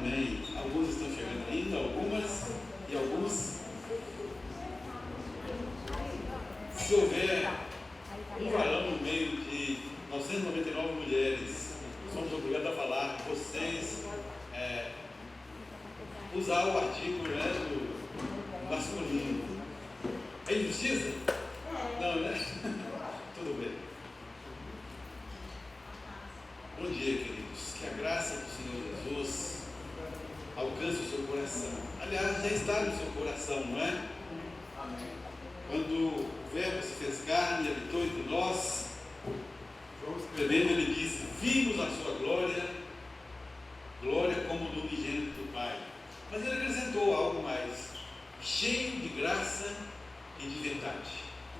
Amém. Alguns estão chegando ainda, algumas e alguns. Se houver um varão no meio de 999 mulheres, somos obrigados a falar, vocês usar o artigo do masculino. É injustiça? Não, né? Tudo bem. Bom dia, queridos. Que a graça do Senhor Jesus alcance o seu coração. Aliás, já está no seu coração, não é? Amém. Quando o Verbo se fez carne e habitou entre nós, João escrevendo, ele disse: vimos a sua glória, glória como do unigênito do Pai. Mas ele acrescentou algo mais: cheio de graça e de verdade,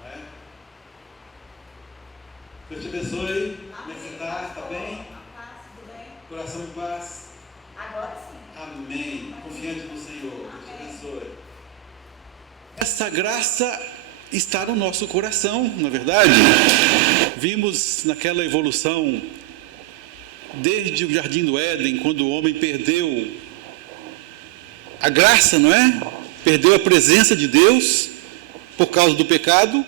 não é? Deus te abençoe. Como é que você está? Está bem? Tudo bem? Coração em paz? Agora sim. Amém. Confiante no Senhor. Deus te abençoe. Essa graça está no nosso coração, na verdade. Vimos naquela evolução, desde o Jardim do Éden, quando o homem perdeu a graça, não é? Perdeu a presença de Deus por causa do pecado.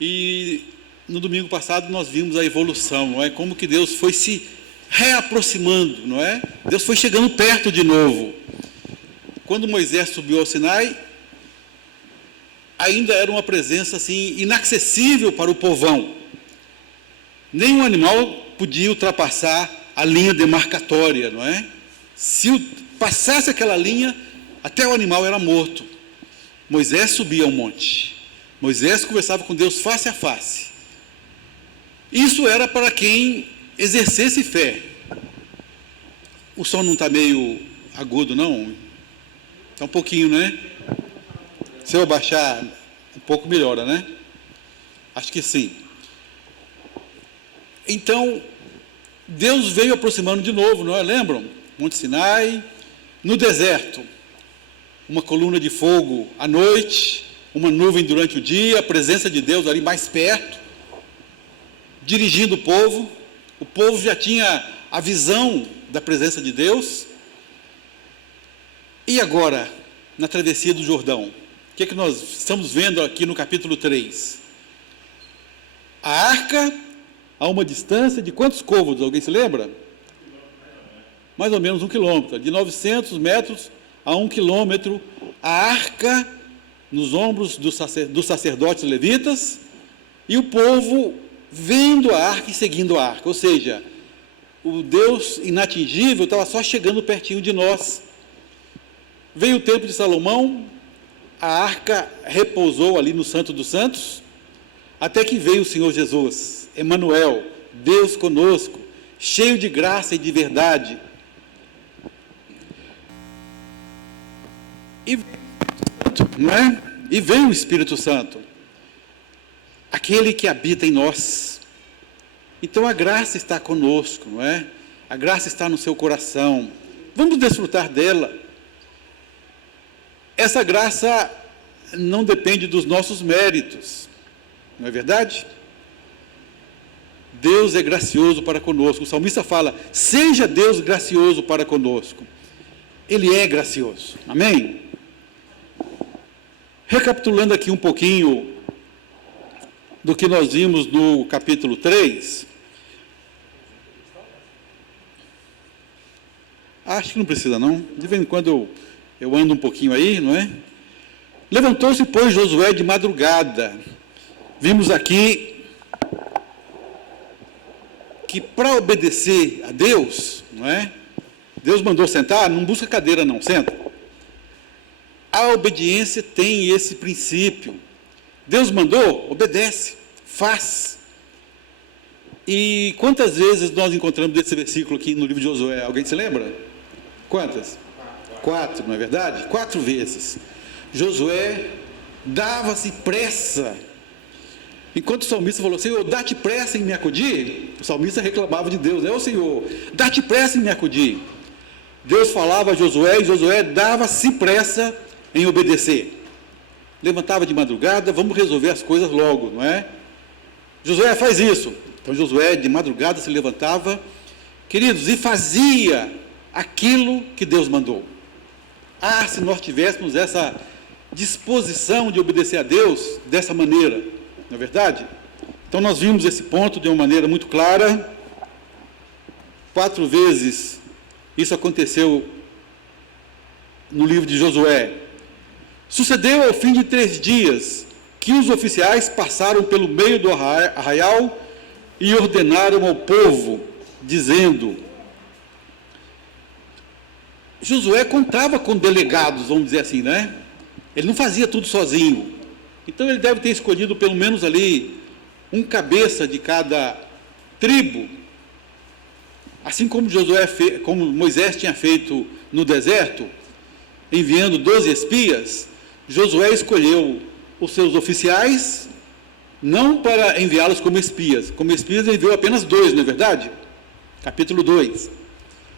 E no domingo passado nós vimos a evolução, não é? Como que Deus foi se reaproximando, não é? Deus foi chegando perto de novo. Quando Moisés subiu ao Sinai, ainda era uma presença assim inacessível para o povão. Nenhum animal podia ultrapassar a linha demarcatória, não é? Se passasse aquela linha, até o animal era morto. Moisés subia ao monte. Moisés conversava com Deus face a face. Isso era para quem exercesse fé. O som não está meio agudo, não? Está um pouquinho, né? Se eu abaixar um pouco, melhora, né? Acho que sim. Então, Deus veio aproximando de novo, não é? Lembram? Monte Sinai, no deserto, uma coluna de fogo à noite, uma nuvem durante o dia, a presença de Deus ali mais perto, dirigindo o povo. O povo já tinha a visão da presença de Deus. E agora, na travessia do Jordão, o que é que nós estamos vendo aqui no capítulo 3? A arca, a uma distância de quantos côvados? Alguém se lembra? Mais ou menos 1 quilômetro, de 900 metros a 1 quilômetro, a arca nos ombros dos sacerdotes levitas, e o povo vendo a arca e seguindo a arca. Ou seja, o Deus inatingível estava só chegando pertinho de nós. Veio o tempo de Salomão, a arca repousou ali no Santo dos Santos, até que veio o Senhor Jesus, Emanuel, Deus conosco, cheio de graça e de verdade. E veio o Espírito Santo, não é? E veio o Espírito Santo, aquele que habita em nós. Então a graça está conosco, não é? A graça está no seu coração. Vamos desfrutar dela. Essa graça não depende dos nossos méritos, não é verdade? Deus é gracioso para conosco. O salmista fala: seja Deus gracioso para conosco. Ele é gracioso, amém? Recapitulando aqui um pouquinho do que nós vimos no capítulo 3, acho que não precisa não, de vez em quando eu ando um pouquinho aí, não é? Levantou-se, pois, Josué de madrugada. Vimos aqui que para obedecer a Deus, não é? Deus mandou sentar, não busca cadeira não, senta. A obediência tem esse princípio. Deus mandou, obedece, faz. E quantas vezes nós encontramos esse versículo aqui no livro de Josué? Alguém se lembra? Quantas? 4, não é verdade? 4 vezes. Josué dava-se pressa. Enquanto o salmista falou: Senhor, dá-te pressa em me acudir, o salmista reclamava de Deus: Ô Senhor, dá-te pressa em me acudir. Deus falava a Josué, e Josué dava-se pressa em obedecer. Levantava de madrugada: vamos resolver as coisas logo, não é? Josué, faz isso. Então Josué de madrugada se levantava, queridos, e fazia aquilo que Deus mandou. Se nós tivéssemos essa disposição de obedecer a Deus dessa maneira, não é verdade? Então nós vimos esse ponto de uma maneira muito clara. 4 vezes isso aconteceu no livro de Josué. Sucedeu ao fim de 3 dias que os oficiais passaram pelo meio do arraial e ordenaram ao povo, dizendo... Josué contava com delegados, vamos dizer assim, né? Ele não fazia tudo sozinho. Então ele deve ter escolhido pelo menos ali um cabeça de cada tribo, assim como como Moisés tinha feito no deserto, enviando 12 espias. Josué escolheu os seus oficiais, não para enviá-los como espias. Como espias ele enviou apenas 2, não é verdade? Capítulo 2.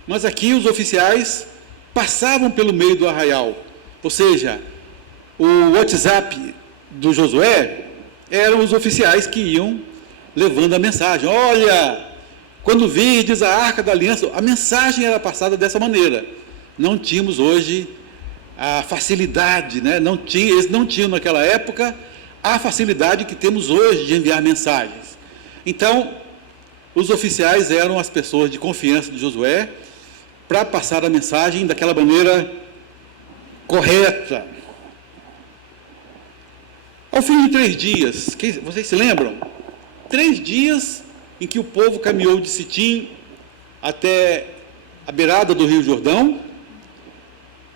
Mas aqui os oficiais passavam pelo meio do arraial, ou seja, o WhatsApp do Josué eram os oficiais que iam levando a mensagem. Olha, quando virdes a Arca da Aliança, a mensagem era passada dessa maneira. Não tínhamos hoje a facilidade, né? Eles não tinham naquela época a facilidade que temos hoje de enviar mensagens. Então, os oficiais eram as pessoas de confiança de Josué, para passar a mensagem daquela maneira correta. Ao fim de 3 dias, vocês se lembram? 3 dias em que o povo caminhou de Sitim até a beirada do Rio Jordão.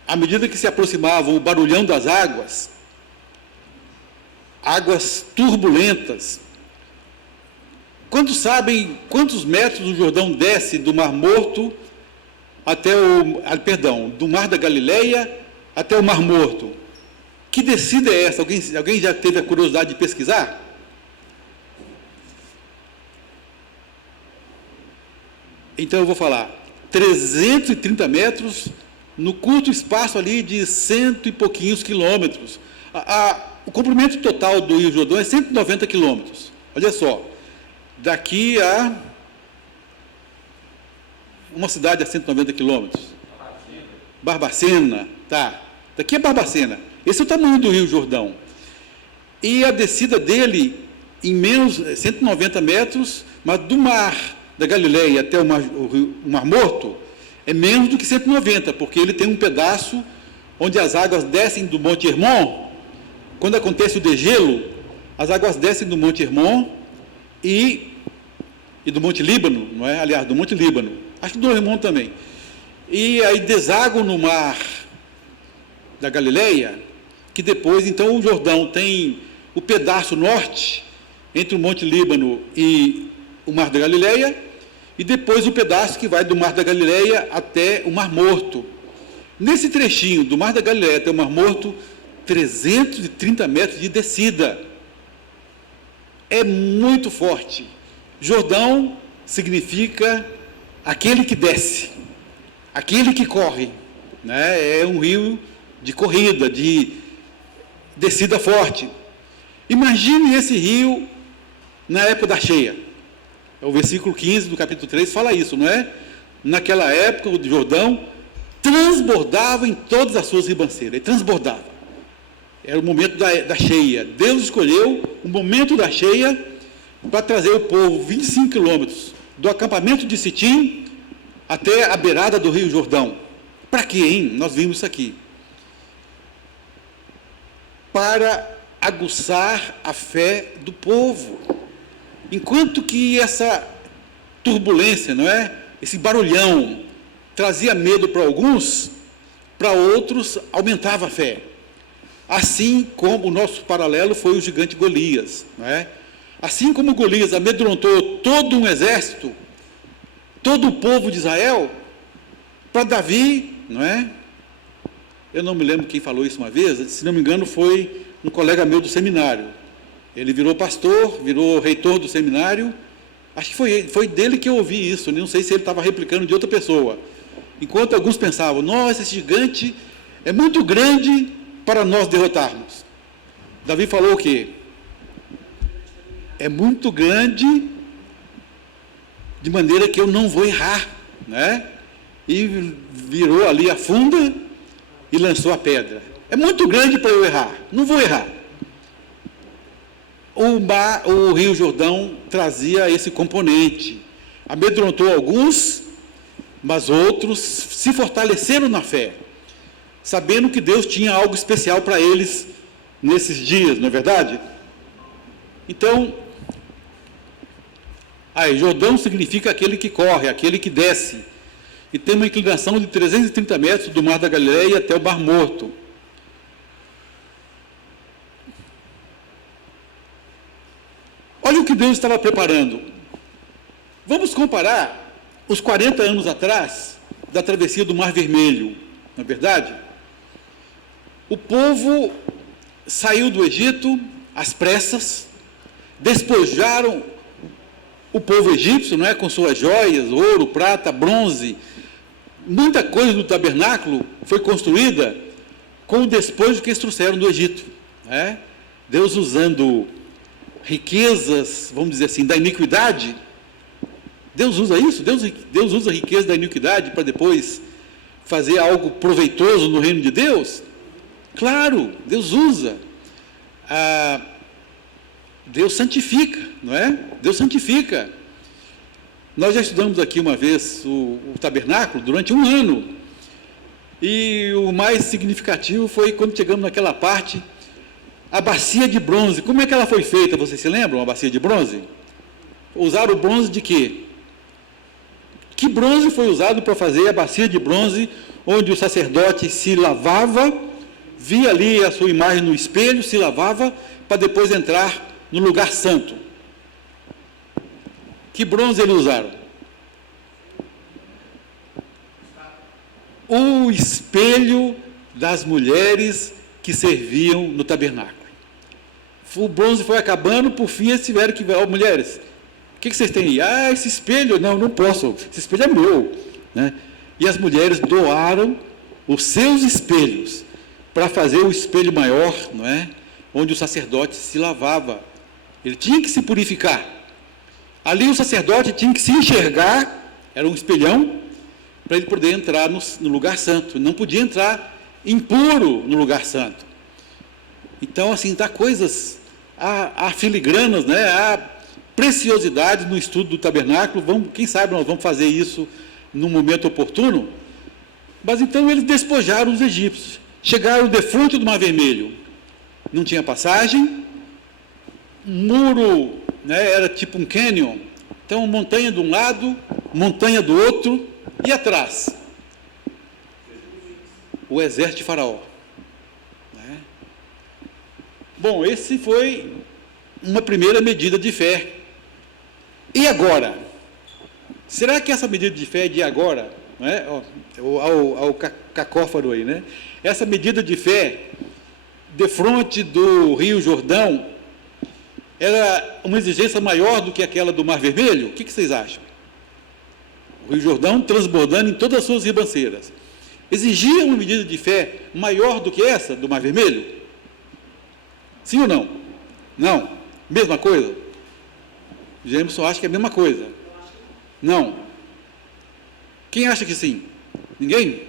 À medida que se aproximavam o barulhão das águas, águas turbulentas. Quantos sabem quantos metros o Jordão desce do Mar Morto do Mar da Galileia até o Mar Morto? Que descida é essa? Alguém já teve a curiosidade de pesquisar? Então eu vou falar. 330 metros no curto espaço ali de 100 e pouquinhos quilômetros. O comprimento total do Rio Jordão é 190 quilômetros. Olha só, daqui a uma cidade a 190 quilômetros. Barbacena, tá. Daqui é Barbacena. Esse é o tamanho do Rio Jordão. E a descida dele, em menos 190 metros, mas do Mar da Galileia até o Mar Morto, é menos do que 190, porque ele tem um pedaço onde as águas descem do Monte Hermon. Quando acontece o degelo, as águas descem do Monte Hermon e do Monte Líbano, não é? Aliás, do Monte Líbano. Acho que do Hermon também. E aí deságua no Mar da Galileia, que depois, então, o Jordão tem o pedaço norte, entre o Monte Líbano e o Mar da Galileia, e depois o pedaço que vai do Mar da Galileia até o Mar Morto. Nesse trechinho, do Mar da Galileia até o Mar Morto, 330 metros de descida. É muito forte. Jordão significa aquele que desce, aquele que corre, né? É um rio de corrida, de descida forte. Imagine esse rio na época da cheia. O versículo 15 do capítulo 3 fala isso, não é? Naquela época, o Jordão transbordava em todas as suas ribanceiras, ele transbordava. Era o momento da cheia. Deus escolheu o momento da cheia para trazer o povo 25 quilômetros do acampamento de Sitim até a beirada do Rio Jordão. Para quê, hein? Nós vimos isso aqui. Para aguçar a fé do povo. Enquanto que essa turbulência, não é? Esse barulhão trazia medo para alguns, para outros aumentava a fé. Assim como o nosso paralelo foi o gigante Golias, não é? Assim como Golias amedrontou todo um exército, todo o povo de Israel, para Davi, não é? Eu não me lembro quem falou isso uma vez, se não me engano foi um colega meu do seminário. Ele virou pastor, virou reitor do seminário, acho que foi dele que eu ouvi isso, não sei se ele estava replicando de outra pessoa. Enquanto alguns pensavam, nossa, esse gigante é muito grande para nós derrotarmos. Davi falou o quê? É muito grande de maneira que eu não vou errar, né? e virou ali a funda e lançou a pedra. É muito grande para eu errar, não vou errar. O Rio Jordão trazia esse componente, amedrontou alguns, mas outros se fortaleceram na fé, sabendo que Deus tinha algo especial para eles nesses dias, não é verdade? Então, Jordão significa aquele que corre, aquele que desce, e tem uma inclinação de 330 metros do Mar da Galileia até o Mar Morto. Olha o que Deus estava preparando. Vamos comparar os 40 anos atrás da travessia do Mar Vermelho, não é verdade? O povo saiu do Egito às pressas, despojaram o povo egípcio, não é, com suas joias, ouro, prata, bronze. Muita coisa do tabernáculo foi construída com o despojo que eles trouxeram do Egito. Né? Deus usando riquezas, vamos dizer assim, da iniquidade. Deus usa isso, Deus usa a riqueza da iniquidade para depois fazer algo proveitoso no reino de Deus? Claro, Deus usa. Deus santifica, não é? Deus santifica. Nós já estudamos aqui uma vez o tabernáculo durante um ano, e o mais significativo foi quando chegamos naquela parte, a bacia de bronze. Como é que ela foi feita? Vocês se lembram? A bacia de bronze? Usaram o bronze de quê? Que bronze foi usado para fazer a bacia de bronze, onde o sacerdote se lavava, via ali a sua imagem no espelho, se lavava, para depois entrar no lugar santo? Que bronze eles usaram? O espelho das mulheres que serviam no tabernáculo. O bronze foi acabando, por fim eles tiveram que ver, mulheres, o que vocês têm aí? Esse espelho, não posso, esse espelho é meu. Né? E as mulheres doaram os seus espelhos para fazer o espelho maior, não é? Onde o sacerdote se lavava. Ele tinha que se purificar. Ali o sacerdote tinha que se enxergar, era um espelhão, para ele poder entrar no lugar santo. Não podia entrar impuro no lugar santo. Então, assim, há coisas, há filigranas, né? Há preciosidade no estudo do tabernáculo. Quem sabe nós vamos fazer isso no momento oportuno. Mas então eles despojaram os egípcios. Chegaram defronte do Mar Vermelho. Não tinha passagem. Muro, né, era tipo um canyon. Então, montanha de um lado, montanha do outro, e atrás o exército de Faraó. Né? Bom, esse foi uma primeira medida de fé. E agora? Será que essa medida de fé é de agora? Né? Ao cacófaro aí, né? Essa medida de fé, defronte do Rio Jordão, era uma exigência maior do que aquela do Mar Vermelho? O que vocês acham? O Rio Jordão transbordando em todas as suas ribanceiras. Exigia uma medida de fé maior do que essa do Mar Vermelho? Sim ou não? Não? Mesma coisa? Jameson acha que é a mesma coisa. Não. Quem acha que sim? Ninguém?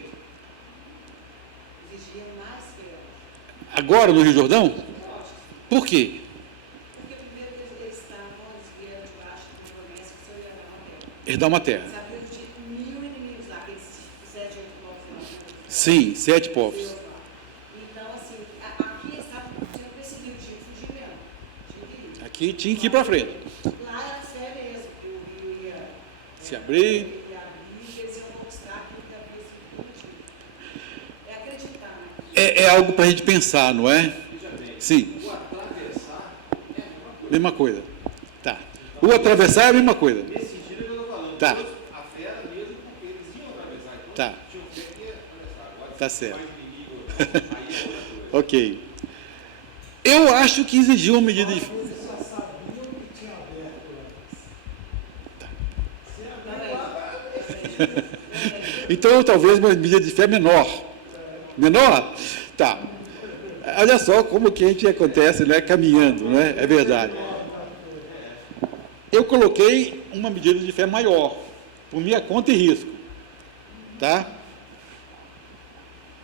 Exigia mais que ela. Agora no Rio Jordão? Por quê? Porque primeiro eles vieram debaixo da promessa que o Senhor ia dar uma terra. Herdar uma terra. Eles abriram de 1000 inimigos lá, aqueles 7, 8 povos lá. Sim, 7 povos. Então, assim, aqui eles estavam sendo perseguidos, tinha que fugir mesmo. Tinha que ir. Aqui tinha que ir para frente. Lá era fé mesmo, que o rio ia Se abrir. e eles iam conquistar aquilo que havia sido prometido. É acreditar, né? É algo para a gente pensar, não é? Sim. O atravessar é a mesma coisa. Mesma coisa. Tá. O atravessar é a mesma coisa. Nesse sentido que eu estou falando. Tá. A fé era mesmo porque eles iam atravessar. Então, Tá. tinham fé que ia atravessar. Agora, Tá se certo. mais inimigo, aí é outra coisa. Ok. Eu acho que exigiu uma medida de... Eles já sabiam que tinha aberto antes. Então, talvez uma medida de fé menor. Menor? Tá. Olha só como que a gente acontece, né? Caminhando, né? É verdade. Eu coloquei uma medida de fé maior, por minha conta e risco. tá?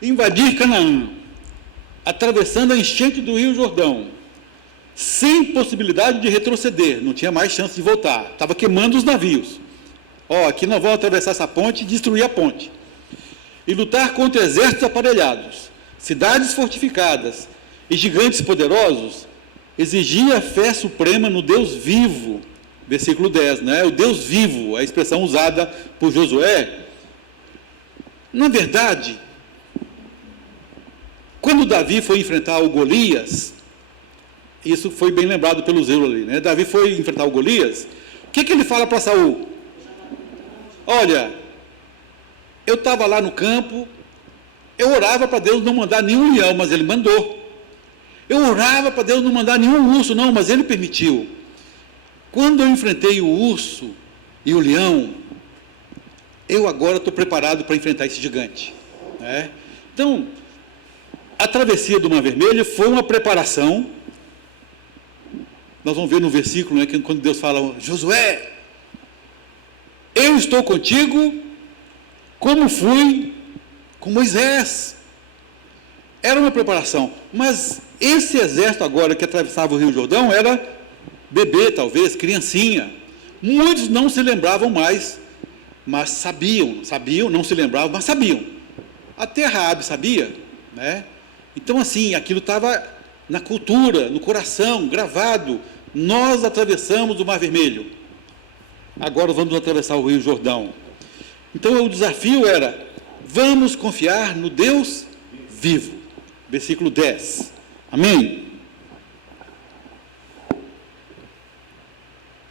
Invadir Canaã, atravessando a enchente do Rio Jordão, sem possibilidade de retroceder, não tinha mais chance de voltar, estava queimando os navios. Aqui nós vamos atravessar essa ponte e destruir a ponte. E lutar contra exércitos aparelhados, cidades fortificadas e gigantes poderosos, exigia fé suprema no Deus vivo. Versículo 10, né? O Deus vivo, a expressão usada por Josué. Na verdade, quando Davi foi enfrentar o Golias, isso foi bem lembrado pelo Zelo ali, né? Davi foi enfrentar o Golias, o que ele fala para Saul? Olha, eu estava lá no campo, eu orava para Deus não mandar nenhum leão, mas Ele mandou. Eu orava para Deus não mandar nenhum urso, não, mas Ele permitiu. Quando eu enfrentei o urso e o leão, eu agora estou preparado para enfrentar esse gigante, né? Então, a travessia do Mar Vermelho foi uma preparação. Nós vamos ver no versículo, né, que quando Deus fala, Josué, eu estou contigo, como fui com Moisés. Era uma preparação, mas esse exército agora que atravessava o Rio Jordão era bebê, talvez, criancinha. Muitos não se lembravam mais, mas sabiam, não se lembravam, mas sabiam. Até Raabe sabia, né? Então, assim, aquilo estava na cultura, no coração, gravado. Nós atravessamos o Mar Vermelho. Agora vamos atravessar o Rio Jordão. Então, o desafio era, vamos confiar no Deus vivo. Versículo 10. Amém?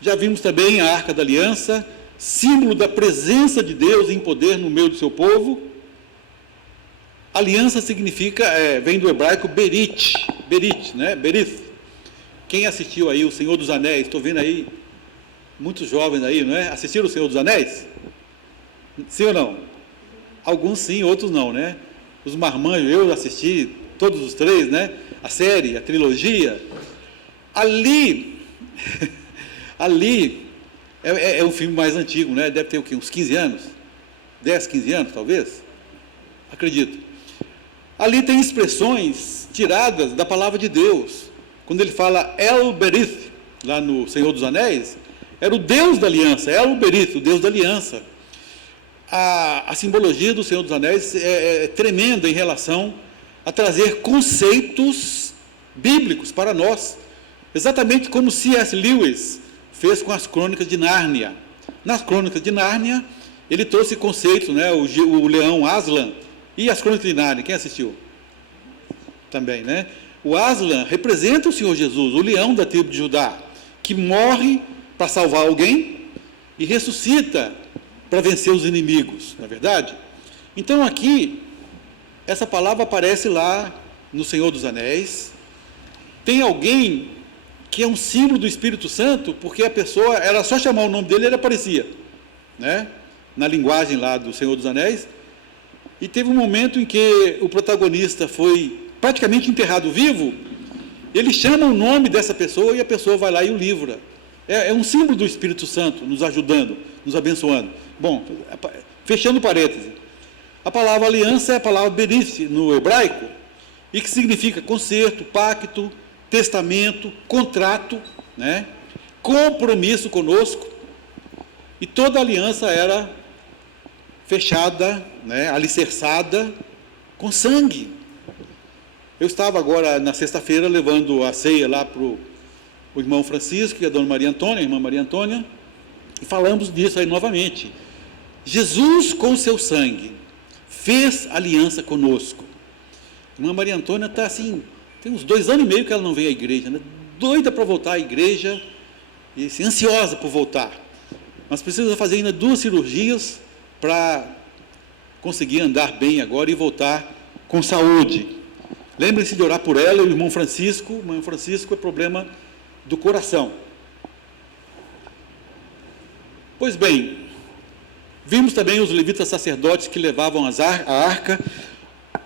Já vimos também a Arca da Aliança, símbolo da presença de Deus em poder no meio do seu povo. Aliança significa, vem do hebraico berit, né? Berith. Quem assistiu aí o Senhor dos Anéis? Estou vendo aí muitos jovens aí, não é? Assistiram o Senhor dos Anéis? Sim ou não? Alguns sim, outros não, né? Os marmanjos, eu assisti todos os três, né? A série, a trilogia. Ali é um filme mais antigo, né? Deve ter o quê? Uns 15 anos? 10, 15 anos, talvez? Acredito. Ali tem expressões tiradas da palavra de Deus. Quando ele fala El Berith, lá no Senhor dos Anéis, era o Deus da aliança, El Berith, o Deus da aliança. A simbologia do Senhor dos Anéis é tremenda em relação a trazer conceitos bíblicos para nós. Exatamente como C.S. Lewis fez com as Crônicas de Nárnia. Nas Crônicas de Nárnia, ele trouxe conceitos, né? O leão Aslan e as Crônicas de Nárnia. Quem assistiu? Também, né? O Aslan representa o Senhor Jesus, o leão da tribo de Judá, que morre para salvar alguém e ressuscita para vencer os inimigos, não é verdade? Então aqui, essa palavra aparece lá no Senhor dos Anéis. Tem alguém que é um símbolo do Espírito Santo, porque a pessoa, era só chamar o nome dele e ele aparecia, né? Na linguagem lá do Senhor dos Anéis. E teve um momento em que o protagonista foi praticamente enterrado vivo, ele chama o nome dessa pessoa e a pessoa vai lá e o livra. É um símbolo do Espírito Santo nos ajudando, nos abençoando. Bom, fechando parênteses, a palavra aliança é a palavra berith no hebraico, e que significa concerto, pacto, testamento, contrato, né? Compromisso conosco. E toda aliança era fechada, né? Alicerçada com sangue. Eu estava agora na sexta-feira levando a ceia lá para o irmão Francisco e a dona Maria Antônia, a irmã Maria Antônia, e falamos disso aí novamente. Jesus, com o seu sangue, fez aliança conosco. A irmã Maria Antônia está assim, tem uns 2 anos e meio que ela não veio à igreja, né? Doida para voltar à igreja, e assim, ansiosa por voltar. Mas precisa fazer ainda 2 cirurgias para conseguir andar bem agora e voltar com saúde. Lembrem-se de orar por ela e o irmão Francisco. O irmão Francisco é problema do coração. Pois bem, vimos também os levitas sacerdotes que levavam a arca,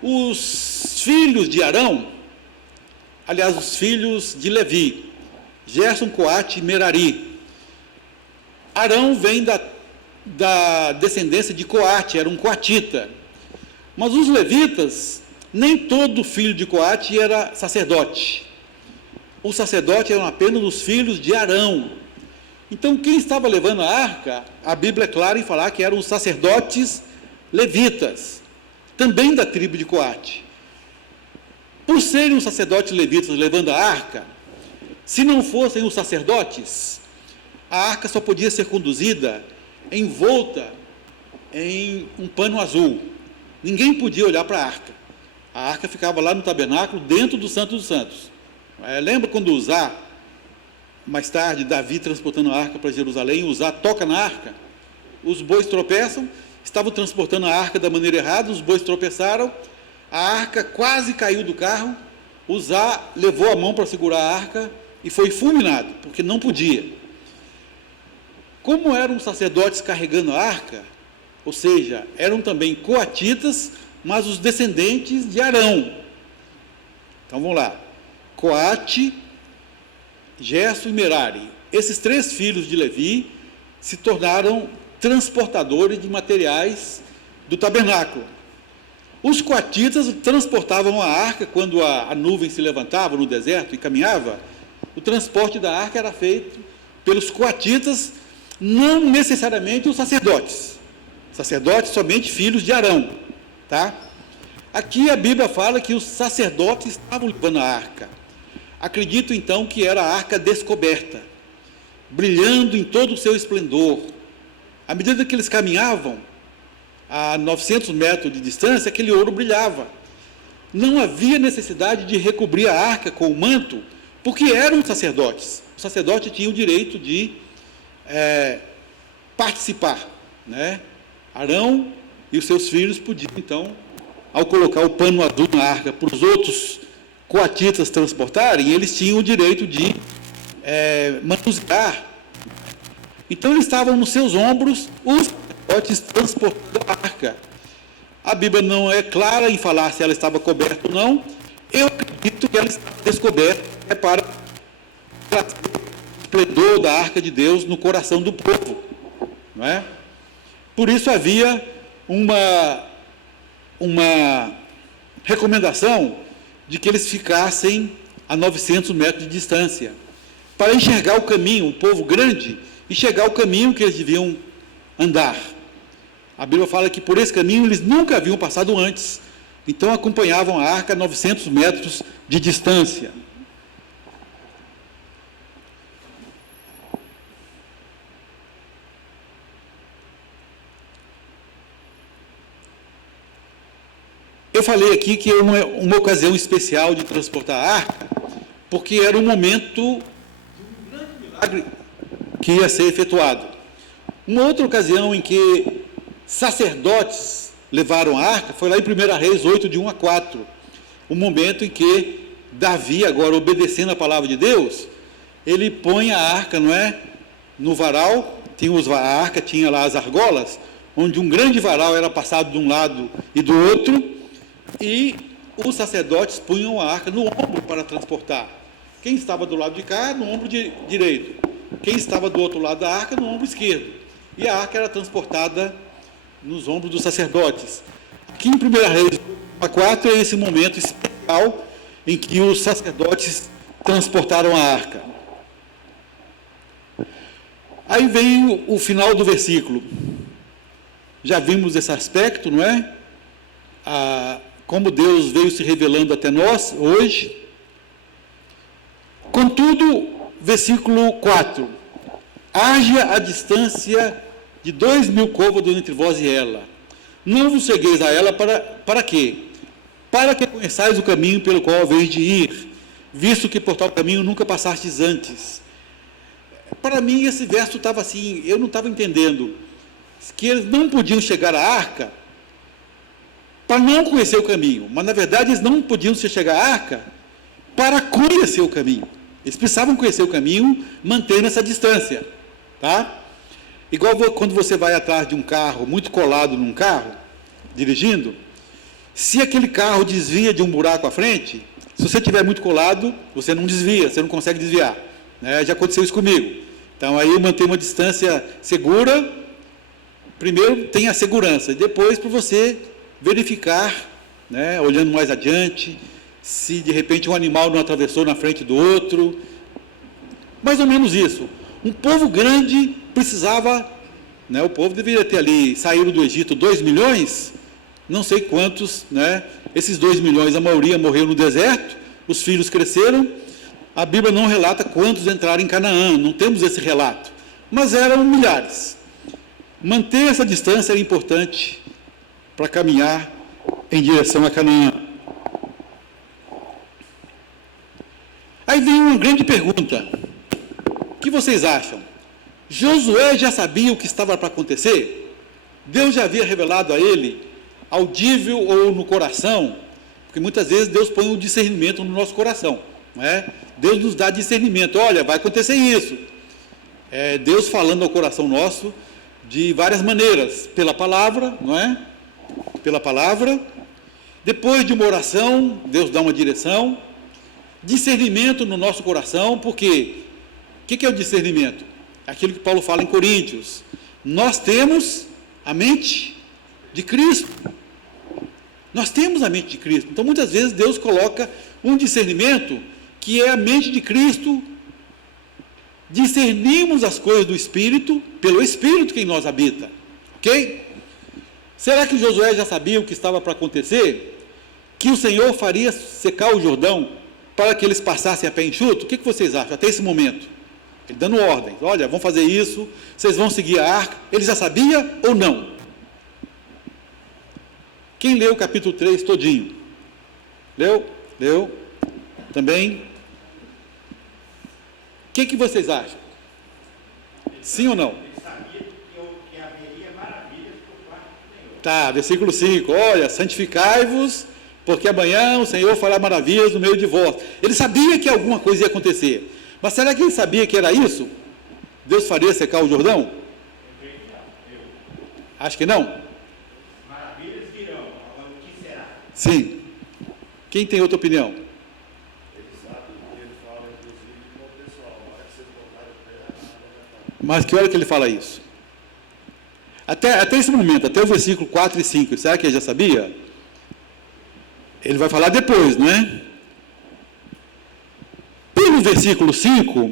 os filhos de Arão, aliás, os filhos de Levi, Gerson, Coate e Merari. Arão vem da da descendência de Coate, era um coatita. Mas os levitas, nem todo filho de Coate era sacerdote. Os sacerdotes eram apenas os filhos de Arão. Então, quem estava levando a arca, a Bíblia é clara em falar que eram os sacerdotes levitas, também da tribo de Coate. Por serem os sacerdotes levitas levando a arca, se não fossem os sacerdotes, a arca só podia ser conduzida envolta em um pano azul. Ninguém podia olhar para a arca. A arca ficava lá no tabernáculo, dentro do Santo dos Santos. Lembra quando Uzá, mais tarde, Davi transportando a arca para Jerusalém, Uzá toca na arca, os bois tropeçam, estavam transportando a arca da maneira errada, os bois tropeçaram, a arca quase caiu do carro, Uzá levou a mão para segurar a arca e foi fulminado, porque não podia. Como eram os sacerdotes carregando a arca, ou seja, eram também coatitas, mas os descendentes de Arão. Então vamos lá. Coate, Gerson e Merari. Esses 3 filhos de Levi se tornaram transportadores de materiais do tabernáculo. Os coatitas transportavam a arca quando a nuvem se levantava no deserto e caminhava. O transporte da arca era feito pelos coatitas, não necessariamente os sacerdotes. Sacerdotes somente filhos de Arão, tá? Aqui a Bíblia fala que os sacerdotes estavam levando a arca. Acredito então que era a arca descoberta, brilhando em todo o seu esplendor. À medida que eles caminhavam, a 900 metros de distância, aquele ouro brilhava. Não havia necessidade de recobrir a arca com o manto, porque eram os sacerdotes. O sacerdote tinha o direito de participar, né? Arão e os seus filhos podiam, então, ao colocar o pano azul na arca para os outros coatitas transportarem, eles tinham o direito de manusear. Então, eles estavam nos seus ombros, os sacerdotes transportando a arca. A Bíblia não é clara em falar se ela estava coberta ou não. Eu acredito que ela estava descoberta para trazer o esplendor da arca de Deus no coração do povo, não é? Por isso havia uma recomendação de que eles ficassem a 900 metros de distância, para enxergar o caminho, um povo grande, enxergar o caminho que eles deviam andar. A Bíblia fala que por esse caminho eles nunca haviam passado antes, então acompanhavam a arca a 900 metros de distância. Eu falei aqui que é uma ocasião especial de transportar a arca, porque era um momento de um grande milagre que ia ser efetuado. Uma outra ocasião em que sacerdotes levaram a arca foi lá em 1 Reis 8, de 1 a 4, o momento em que Davi, agora obedecendo a palavra de Deus, ele põe a arca, não é, no varal, a arca tinha lá as argolas, onde um grande varal era passado de um lado e do outro, e os sacerdotes punham a arca no ombro para transportar. Quem estava do lado de cá, no ombro direito. Quem estava do outro lado da arca, no ombro esquerdo. E a arca era transportada nos ombros dos sacerdotes. Aqui em 1 Reis 4 é esse momento especial em que os sacerdotes transportaram a arca. Aí vem o final do versículo. Já vimos esse aspecto, não é? Como Deus veio se revelando até nós hoje. Contudo, versículo 4: haja a distância de 2.000 côvados entre vós e ela. Não vos chegueis a ela para quê? Para que conheçais o caminho pelo qual haveis de ir, visto que por tal caminho nunca passastes antes. Para mim, esse verso estava assim, eu não estava entendendo, que eles não podiam chegar à arca para não conhecer o caminho, mas na verdade eles não podiam chegar à arca para conhecer o caminho. Eles precisavam conhecer o caminho, mantendo essa distância, tá? Igual quando você vai atrás de um carro, muito colado num carro, dirigindo, se aquele carro desvia de um buraco à frente, se você estiver muito colado, você não desvia, você não consegue desviar, né? Já aconteceu isso comigo. Então aí eu mantenho uma distância segura, primeiro tem a segurança, e depois para você verificar, né, olhando mais adiante, se de repente um animal não atravessou na frente do outro, mais ou menos isso. Um povo grande precisava, né, o povo deveria ter ali, saíram do Egito 2 milhões, não sei quantos, né, esses 2 milhões, a maioria morreu no deserto, os filhos cresceram, a Bíblia não relata quantos entraram em Canaã, não temos esse relato, mas eram milhares. Manter essa distância era importante para caminhar em direção a Canaã. Aí vem uma grande pergunta: o que vocês acham? Josué já sabia o que estava para acontecer? Deus já havia revelado a ele, audível ou no coração? Porque muitas vezes Deus põe um discernimento no nosso coração, não é? Deus nos dá discernimento, olha, vai acontecer isso. É Deus falando ao coração nosso de várias maneiras, pela palavra, não é? Pela palavra. Depois de uma oração, Deus dá uma direção. Discernimento no nosso coração, porque o que é o discernimento? Aquilo que Paulo fala em Coríntios. Nós temos a mente de Cristo. Nós temos a mente de Cristo. Então, muitas vezes, Deus coloca um discernimento que é a mente de Cristo. Discernimos as coisas do Espírito pelo Espírito que em nós habita. Ok? Será que Josué já sabia o que estava para acontecer? Que o Senhor faria secar o Jordão para que eles passassem a pé enxuto? O que vocês acham até esse momento? Ele dando ordens, olha, vão fazer isso, vocês vão seguir a arca. Ele já sabia ou não? Quem leu o capítulo 3 todinho? Leu? Leu? Também? O que vocês acham? Sim ou não? Ele sabia que haveria maravilhas por parte do Senhor. Tá, versículo 5, olha, santificai-vos, porque amanhã o Senhor fará maravilhas no meio de vós. Ele sabia que alguma coisa ia acontecer, mas será que ele sabia que era isso? Deus faria secar o Jordão? Acho que não. Maravilhas virão, agora o que será? Sim. Quem tem outra opinião? Ele sabe o que ele fala, inclusive, com o pessoal. Na hora que vocês voltarem para Mas que hora que ele fala isso? Até esse momento, até o versículo 4 e 5, será que ele já sabia? Ele vai falar depois, não é? Pelo versículo 5,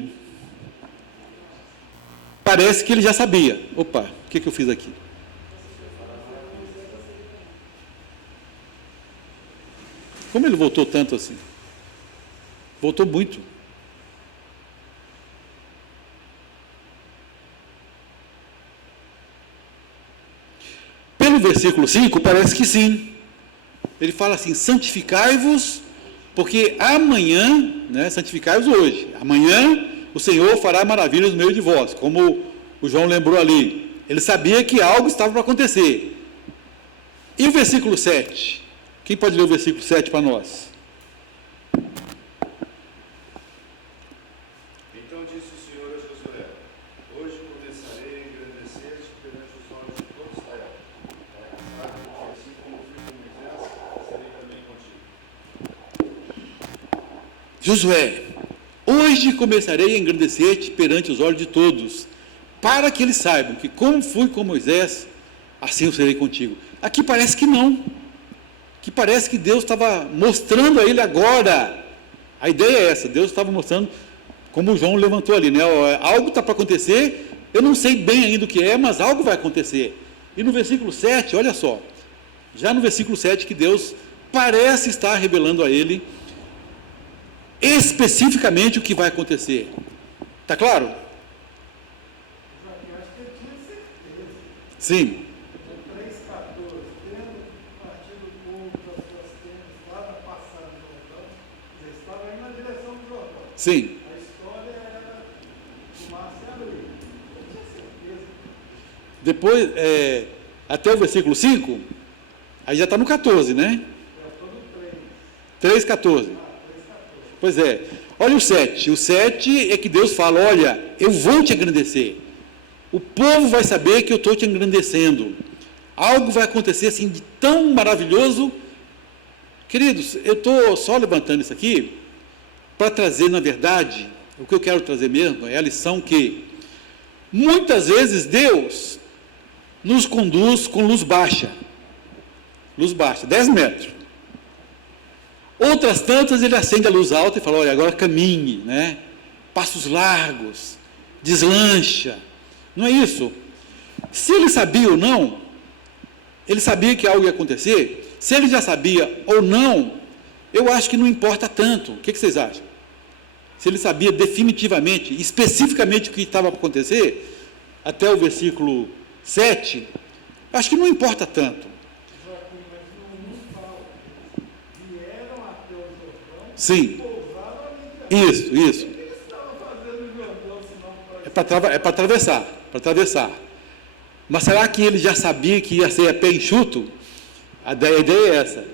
parece que ele já sabia. Opa, o que eu fiz aqui? Como ele voltou tanto assim? Voltou muito. Pelo versículo 5, parece que sim. Ele fala assim, santificai-vos, porque amanhã, né, santificai-vos hoje, amanhã o Senhor fará maravilhas no meio de vós, como o João lembrou ali. Ele sabia que algo estava para acontecer. E o versículo 7? Quem pode ler o versículo 7 para nós? Então disse o Senhor a Josué: hoje começarei a engrandecer-te perante os olhos de todos Israel, para que saibam que assim como fui com Moisés, serei também contigo. Josué, hoje começarei a engrandecer-te perante os olhos de todos, para que eles saibam que como fui com Moisés, assim eu serei contigo. Aqui parece que não. Que parece que Deus estava mostrando a ele agora. A ideia é essa, Deus estava mostrando, como o João levantou ali, né? Algo está para acontecer, eu não sei bem ainda o que é, mas algo vai acontecer. E no versículo 7, olha só, já no versículo 7 que Deus parece estar revelando a ele especificamente o que vai acontecer. Está claro? Eu acho que ele tinha certeza. Sim. No 3,14, tendo partido o povo das suas tendas lá na passada do Jordão, eles estavam indo na direção do Jordão. Sim. A história era o mar se abrir. Eu tinha certeza. Depois, até o versículo 5, aí já está no 14, né? Eu estou no 3. 3,14. Pois é. Olha o 7. O 7 é que Deus fala, olha, eu vou te engrandecer. O povo vai saber que eu estou te engrandecendo. Algo vai acontecer assim de tão maravilhoso. Queridos, eu estou só levantando isso aqui para trazer, na verdade, o que eu quero trazer mesmo é a lição que muitas vezes Deus nos conduz com luz baixa, 10 metros. Outras tantas ele acende a luz alta e fala, olha, agora caminhe, né? Passos largos, deslancha. Não é isso? Se ele sabia ou não, ele sabia que algo ia acontecer, se ele já sabia ou não, eu acho que não importa tanto. O que vocês acham? Se ele sabia definitivamente, especificamente o que estava para acontecer, até o versículo 7, acho que não importa tanto. Joaquim, mas não fala. Vieram até o Jordão, Sim, pousaram ali. isso. O que eles estavam fazendo no Jordão, senão É para atravessar. Mas será que ele já sabia que ia ser a pé enxuto? A ideia é essa.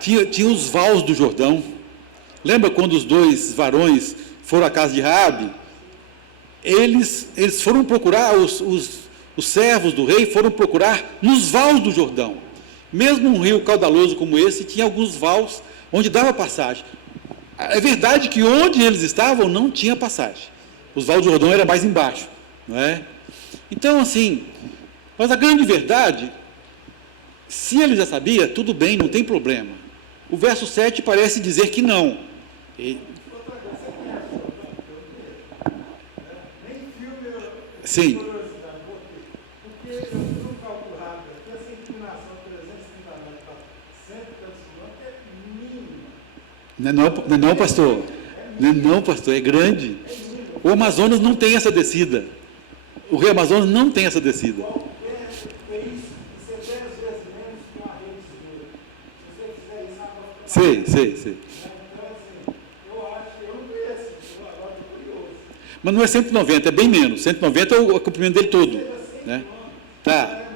Tinha os vales do Jordão. Lembra quando os 2 varões foram à casa de Raabe? Eles foram procurar, os servos do rei foram procurar nos vales do Jordão. Mesmo um rio caudaloso como esse, tinha alguns vales onde dava passagem. É verdade que onde eles estavam não tinha passagem. Os vales do Jordão eram mais embaixo, não é? Então, assim, mas a grande verdade, se ele já sabia, tudo bem, não tem problema. O verso 7 parece dizer que não. Sim. porque eu fiz um cálculo rápido aqui, essa inclinação 330 metros para 100 quilômetros é mínima. Não, pastor. Não, pastor, é grande. O Amazonas não tem essa descida. O Rio Amazonas não tem essa descida. Qualquer isso, isso é 10 vezes menos que uma rede segura. Se você fizer isso, agora Sei. então, assim, eu acho que eu não conheço, eu agora estou curioso. Mas não é 190, é bem menos. 190 é o comprimento dele todo. Né? Tá.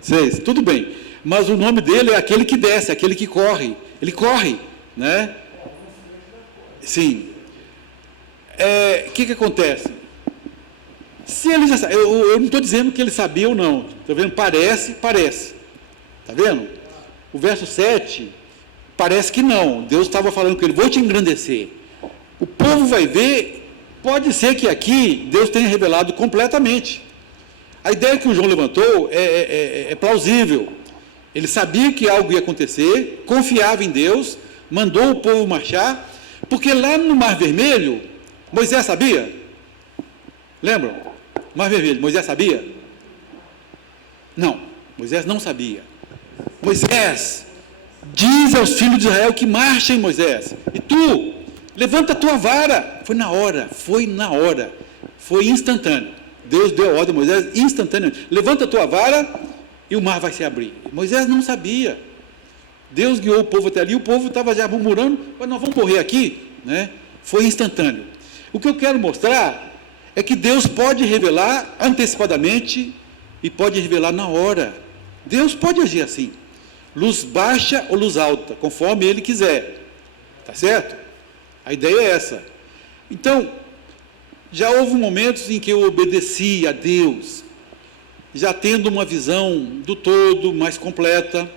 Sei, tudo bem. Mas o nome dele é aquele que desce, aquele que corre. Ele corre, né? Sim. O que acontece? Se ele já sabe, eu não estou dizendo que ele sabia ou não. Está vendo? Parece. Está vendo? O verso 7, parece que não. Deus estava falando com ele, vou te engrandecer. O povo vai ver, pode ser que aqui Deus tenha revelado completamente. A ideia que o João levantou é plausível. Ele sabia que algo ia acontecer, confiava em Deus, mandou o povo marchar, porque lá no Mar Vermelho, Moisés sabia? Lembram? Mar Vermelho, Moisés sabia? Não, Moisés não sabia. Moisés, diz aos filhos de Israel que marchem, Moisés. E tu, levanta a tua vara. Foi na hora. Foi instantâneo. Deus deu a ordem a Moisés instantaneamente. Levanta a tua vara e o mar vai se abrir. Moisés não sabia. Deus guiou o povo até ali, o povo estava já murmurando, mas nós vamos morrer aqui, né? Foi instantâneo. O que eu quero mostrar é que Deus pode revelar antecipadamente e pode revelar na hora. Deus pode agir assim. Luz baixa ou luz alta, conforme Ele quiser. Tá certo? A ideia é essa. Então, já houve momentos em que eu obedeci a Deus, já tendo uma visão do todo mais completa,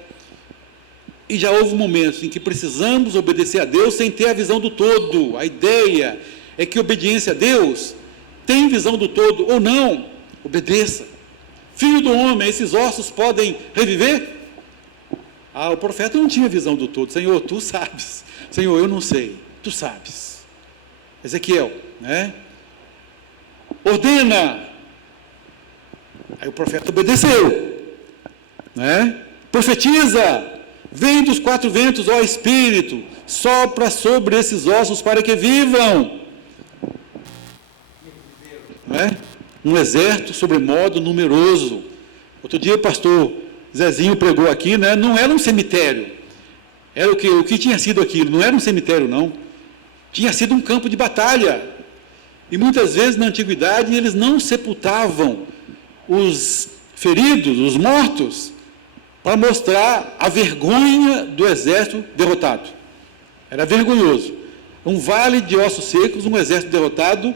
e já houve momentos em que precisamos obedecer a Deus sem ter a visão do todo. A ideia é que obediência a Deus tem visão do todo ou não, obedeça. Filho do homem, esses ossos podem reviver? O profeta não tinha visão do todo. Senhor, tu sabes. Senhor, eu não sei. Tu sabes. Ezequiel, né? Ordena. Aí o profeta obedeceu, né? Profetiza. Vem dos 4 ventos, ó Espírito, sopra sobre esses ossos para que vivam. Não é? Um exército sobremodo numeroso. Outro dia o pastor Zezinho pregou aqui, né? Não era um cemitério. Era o que tinha sido aquilo? Não era um cemitério, não. Tinha sido um campo de batalha. E muitas vezes na antiguidade eles não sepultavam os feridos, os mortos, para mostrar a vergonha do exército derrotado. Era vergonhoso. Um vale de ossos secos, um exército derrotado,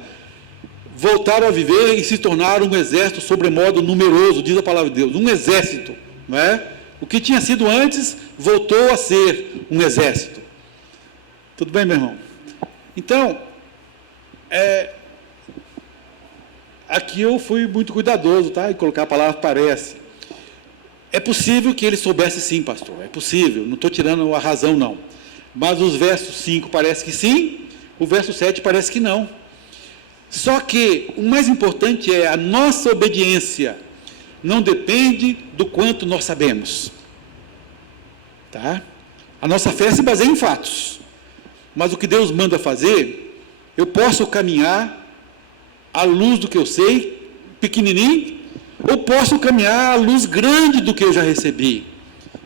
voltaram a viver e se tornaram um exército sobremodo numeroso, diz a palavra de Deus, um exército, não é? O que tinha sido antes, voltou a ser um exército. Tudo bem, meu irmão? Então, aqui eu fui muito cuidadoso, tá? Em colocar a palavra parece. É possível que ele soubesse sim, pastor, é possível, não estou tirando a razão não. Mas os versos 5 parece que sim, o verso 7 parece que não. Só que o mais importante é a nossa obediência, não depende do quanto nós sabemos. Tá? A nossa fé se baseia em fatos, mas o que Deus manda fazer, eu posso caminhar à luz do que eu sei, pequenininho, ou posso caminhar à luz grande do que eu já recebi.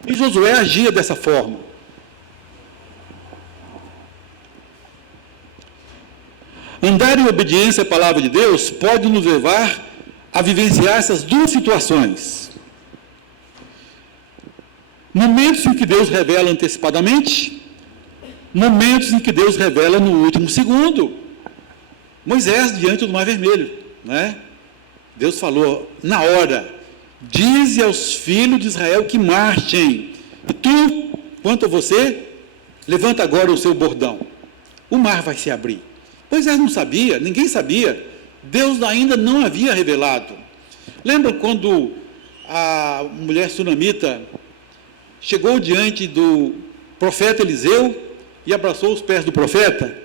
E Josué agia dessa forma. Andar em obediência à palavra de Deus pode nos levar a vivenciar essas duas situações. Momentos em que Deus revela antecipadamente, momentos em que Deus revela no último segundo. Moisés diante do Mar Vermelho, né? Deus falou na hora: dize aos filhos de Israel que marchem, e tu, quanto a você, levanta agora o seu bordão, o mar vai se abrir. Moisés não sabia, ninguém sabia, Deus ainda não havia revelado. Lembra quando a mulher sunamita chegou diante do profeta Eliseu e abraçou os pés do profeta?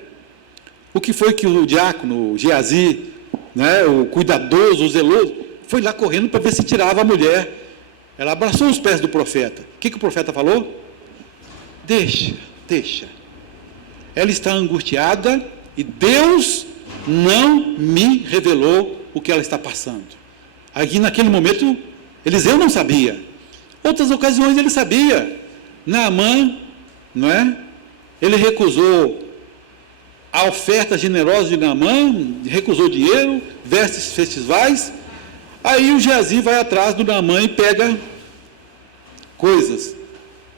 O que foi que o diácono, o Geazi, né, o cuidadoso, o zeloso, foi lá correndo para ver se tirava a mulher. Ela abraçou os pés do profeta. O que o profeta falou? Deixa. Ela está angustiada e Deus não me revelou o que ela está passando. Aqui naquele momento, Eliseu não sabia. Outras ocasiões ele sabia. Naamã, não é? Ele recusou a oferta generosa de Naamã, recusou dinheiro, vestes festivais. Aí o Geazi vai atrás do Naamã e pega coisas.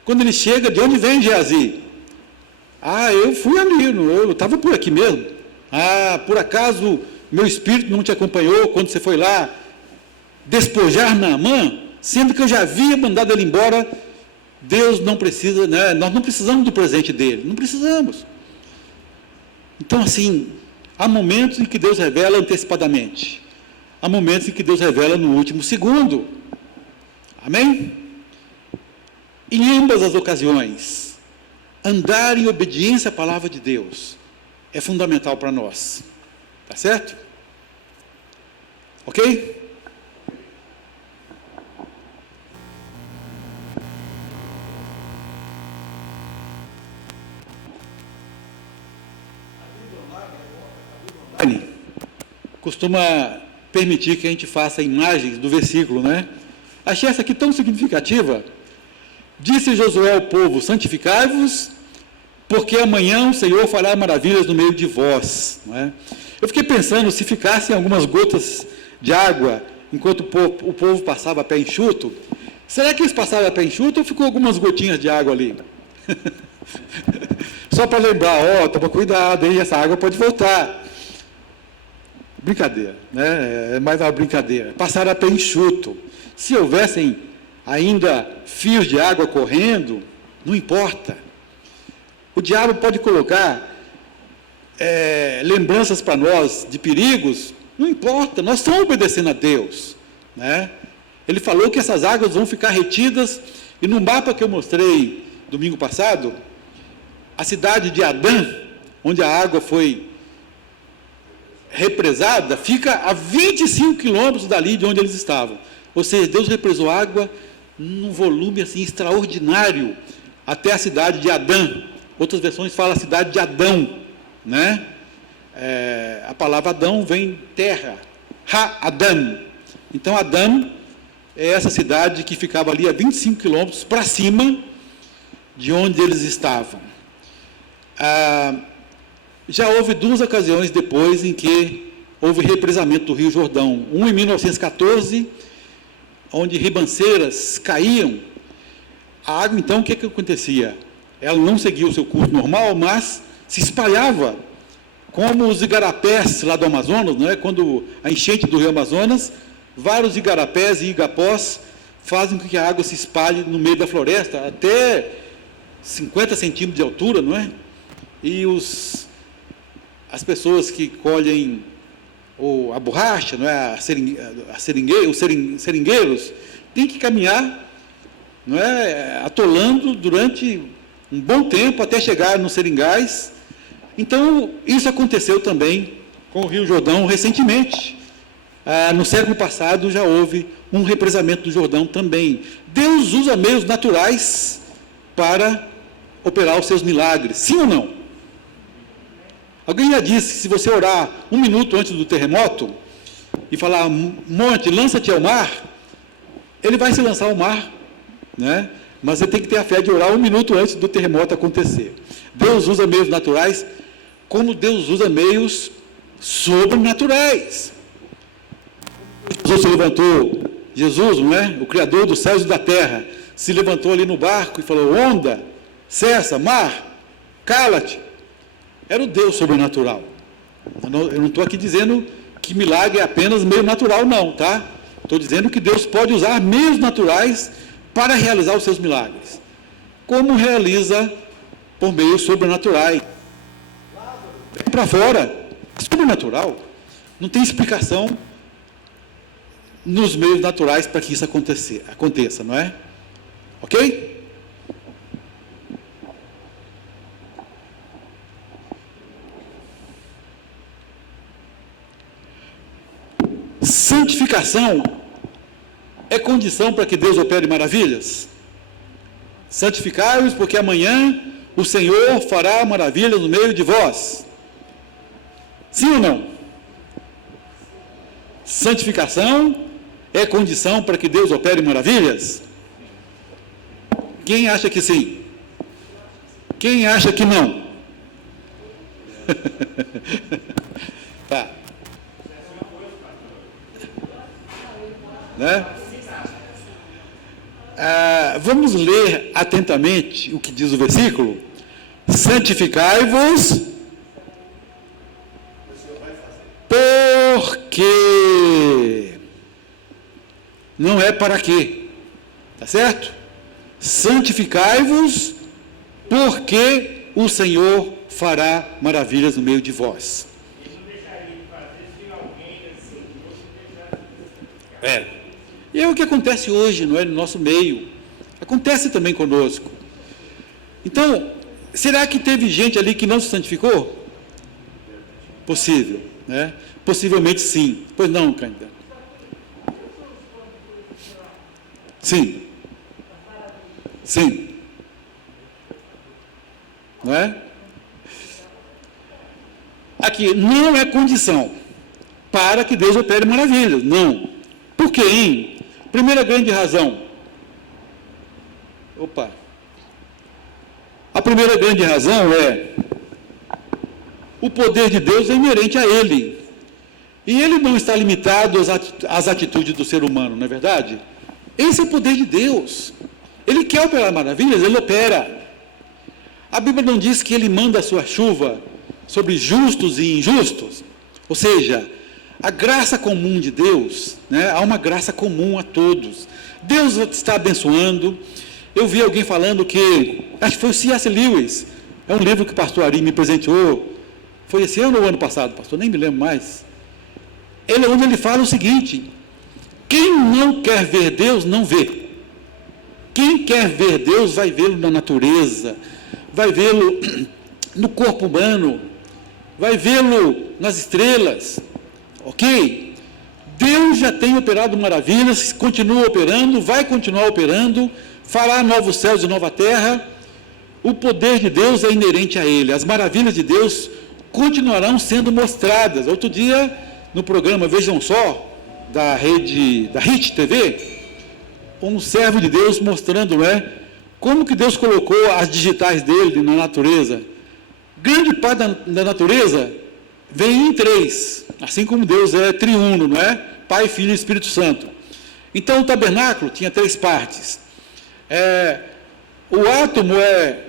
Quando ele chega, de onde vem Geazi? Ah, eu fui ali, eu estava por aqui mesmo. Ah, por acaso meu espírito não te acompanhou quando você foi lá despojar Naamã, sendo que eu já havia mandado ele embora. Deus não precisa, né? Nós não precisamos do presente dele, não precisamos. Então, assim, há momentos em que Deus revela antecipadamente, há momentos em que Deus revela no último segundo. Amém? Em ambas as ocasiões, andar em obediência à palavra de Deus é fundamental para nós. Tá certo? Ok? Costuma permitir que a gente faça imagens do versículo, né? Achei essa aqui tão significativa. Disse Josué ao povo: santificai-vos, porque amanhã o Senhor fará maravilhas no meio de vós. Não é? Eu fiquei pensando, se ficassem algumas gotas de água enquanto o povo passava a pé enxuto, será que eles passavam a pé enxuto ou ficou algumas gotinhas de água ali? Só para lembrar, toma cuidado, hein? Essa água pode voltar. Brincadeira, né? É mais uma brincadeira. Passaram a pé enxuto. Se houvessem ainda fios de água correndo, não importa. O diabo pode colocar lembranças para nós de perigos, não importa, nós estamos obedecendo a Deus, né? Ele falou que essas águas vão ficar retidas, e no mapa que eu mostrei domingo passado, a cidade de Adã, onde a água foi represada, fica a 25 quilômetros dali de onde eles estavam. Ou seja, Deus represou água num volume assim extraordinário até a cidade de Adã. Outras versões falam a cidade de Adão, né? A palavra Adão vem terra, Ha-Adam. Então Adão é essa cidade que ficava ali a 25 quilômetros para cima de onde eles estavam. Já houve duas ocasiões depois em que houve represamento do Rio Jordão. Um em 1914, onde ribanceiras caíam. A água, então, o que acontecia? Ela não seguia o seu curso normal, mas se espalhava, como os igarapés lá do Amazonas, não é? Quando a enchente do Rio Amazonas, vários igarapés e igapós fazem com que a água se espalhe no meio da floresta, até 50 centímetros de altura, não é? E as pessoas que colhem ou a borracha, não é? Os seringueiros, tem que caminhar, não é? Atolando durante um bom tempo até chegar nos seringais. Então, isso aconteceu também com o Rio Jordão recentemente. No século passado já houve um represamento do Jordão também. Deus usa meios naturais para operar os seus milagres, sim ou não? Alguém já disse que se você orar 1 minuto antes do terremoto e falar, monte, lança-te ao mar, ele vai se lançar ao mar, né? Mas você tem que ter a fé de orar 1 minuto antes do terremoto acontecer. Deus usa meios naturais, como Deus usa meios sobrenaturais. Jesus se levantou, Jesus, não é? O Criador dos céus e da terra, se levantou ali no barco e falou, onda, cessa, mar, cala-te. Era o Deus sobrenatural. Eu não estou aqui dizendo que milagre é apenas meio natural, não, tá? Estou dizendo que Deus pode usar meios naturais para realizar os seus milagres. Como realiza por meios sobrenaturais. Para fora, sobrenatural. Não tem explicação nos meios naturais para que isso aconteça, não é? Ok? Santificação é condição para que Deus opere maravilhas? Santificai-vos, porque amanhã o Senhor fará maravilhas no meio de vós. Sim ou não? Santificação é condição para que Deus opere maravilhas? Quem acha que sim? Quem acha que não? Tá. Né? Vamos ler atentamente o que diz o versículo. Santificai-vos, porque não é para quê, tá certo? Santificai-vos, porque o Senhor fará maravilhas no meio de vós. E é o que acontece hoje, não é, no nosso meio. Acontece também conosco. Então, será que teve gente ali que não se santificou? Possível, né? Possivelmente sim. Pois não, Cândida? Sim. Sim. Não é? Aqui, não é condição para que Deus opere maravilhas. Não. Por quê, hein? Primeira grande razão. A primeira grande razão é o poder de Deus é inerente a Ele. E Ele não está limitado às atitudes do ser humano, não é verdade? Esse é o poder de Deus. Ele quer operar maravilhas, Ele opera. A Bíblia não diz que Ele manda a sua chuva sobre justos e injustos. Ou seja, a graça comum de Deus, né? Há uma graça comum a todos. Deus está abençoando. Eu vi alguém falando que, acho que foi o C.S. Lewis, é um livro que o pastor Ari me presenteou, foi esse ano ou ano passado, pastor, nem me lembro mais. Onde ele fala o seguinte: quem não quer ver Deus, não vê. Quem quer ver Deus, vai vê-lo na natureza, vai vê-lo no corpo humano, vai vê-lo nas estrelas. Ok? Deus já tem operado maravilhas, continua operando, vai continuar operando, fará novos céus e nova terra. O poder de Deus é inerente a Ele. As maravilhas de Deus continuarão sendo mostradas. Outro dia, no programa Vejam Só, da HIT TV, um servo de Deus mostrando, como que Deus colocou as digitais dele na natureza. Grande parte da natureza vem em 3, assim como Deus é triuno, não é? Pai, Filho e Espírito Santo. Então o tabernáculo tinha 3 partes. O átomo é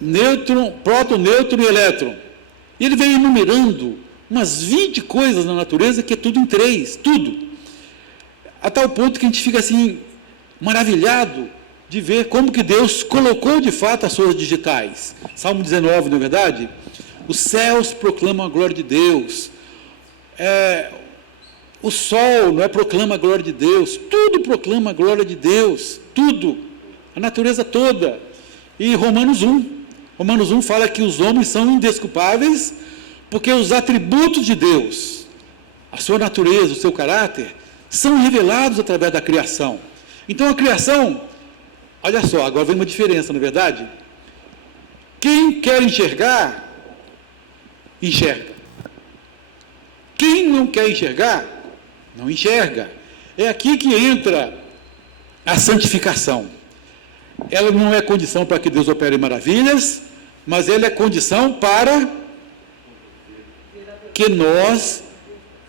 nêutron, próton, nêutron e elétron. E ele vem enumerando umas 20 coisas na natureza que é tudo em 3, tudo. A tal ponto que a gente fica assim, maravilhado de ver como que Deus colocou de fato as suas digitais. Salmo 19, não é verdade? Os céus proclamam a glória de Deus, O sol, não é, proclama a glória de Deus, tudo proclama a glória de Deus, tudo, a natureza toda. E Romanos 1 fala que os homens são indesculpáveis, porque os atributos de Deus, a sua natureza, o seu caráter, são revelados através da criação. Então a criação, olha só, agora vem uma diferença, não é verdade? Quem quer enxergar, enxerga. Quem não quer enxergar, não enxerga. É aqui que entra a santificação. Ela não é condição para que Deus opere maravilhas, mas ela é condição para que nós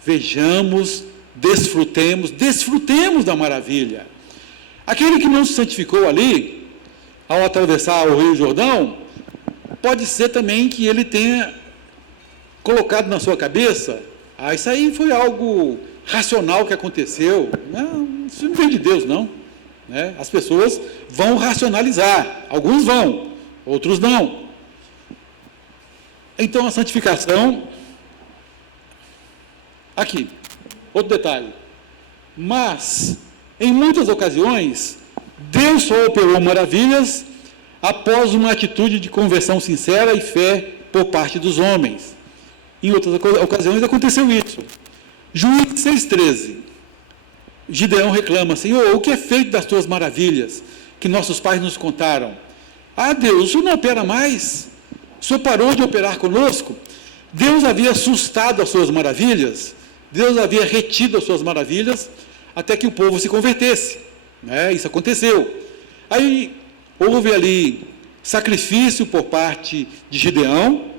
vejamos, desfrutemos da maravilha. Aquele que não se santificou ali, ao atravessar o Rio Jordão, pode ser também que ele tenha colocado na sua cabeça, isso aí foi algo racional que aconteceu. Não, isso não vem de Deus, não. Né? As pessoas vão racionalizar, alguns vão, outros não. Então a santificação, aqui, outro detalhe, mas em muitas ocasiões Deus só operou maravilhas após uma atitude de conversão sincera e fé por parte dos homens. Em outras ocasiões aconteceu isso. Juízes 6,13. Gideão reclama: Senhor, o que é feito das tuas maravilhas que nossos pais nos contaram? Deus, o Senhor não opera mais? O Senhor parou de operar conosco? Deus havia assustado as suas maravilhas, Deus havia retido as suas maravilhas, até que o povo se convertesse. Né? Isso aconteceu. Aí houve ali sacrifício por parte de Gideão.